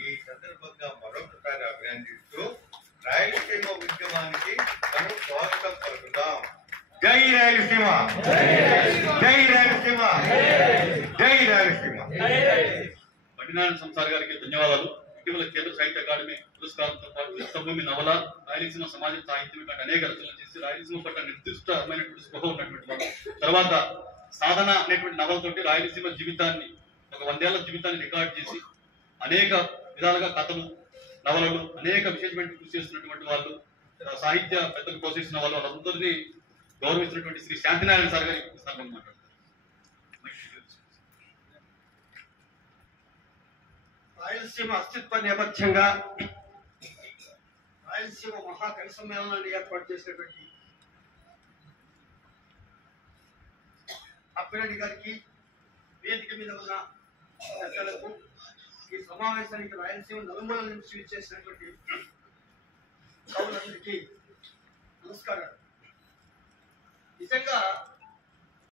ఈ సందర్భంగా మరొకసారి అభినందిస్తూ రాయలసీమ ఉద్యమానికి మనం స్వాగతం పలుకుదాం. జై రాయలసీమ, జై రాయలసీమ, జై రాయలసీమ. బండినారాయణ సంసార్ గారికి ధన్యవాదాలు. ఇటీవల కేంద్ర సాహిత్య అకాడమీ పురస్కారంతో పాటు యుద్ధభూమి నవల, రాయలసీమ సమాజం సాహిత్యం కంటే అనేక రచనలు చేసి రాయలసీమ పట్ల నిర్దిష్టమైనటువంటి స్పృహ ఉన్నటువంటి వారు. తర్వాత సాధన అనేటువంటి నవలతోటి రాయలసీమ జీవితాన్ని, ఒక 100 ఏళ్ల జీవితాన్ని రికార్డ్ చేసి అనేక విధాలుగా కథలు, నవలలు, అనేక విశేషమైన కృషి చేస్తున్నటువంటి వాళ్ళు, సాహిత్య పెద్దలు ప్రోత్సహిస్తున్న వాళ్ళు, వాళ్ళందరినీ గౌరవిస్తున్నటువంటి శ్రీ శాంతినారాయణ సార్ గారి సందర్భంగా మాట్లాడతారు. రాయలసీమ అస్తిత్వ నేపథ్యంగా రాయలసీమ మహాకవి సమ్మేళనాన్ని ఏర్పాటు చేసినటువంటి అప్పిరెడ్డి గారికి, వేదిక మీద ఉన్న పెద్దలకు, ఈ సమావేశానికి రాయలసీమ నలుమూలల నుంచి విచ్చేసినటువంటి కవులందరికీ నమస్కారాలు. నిజంగా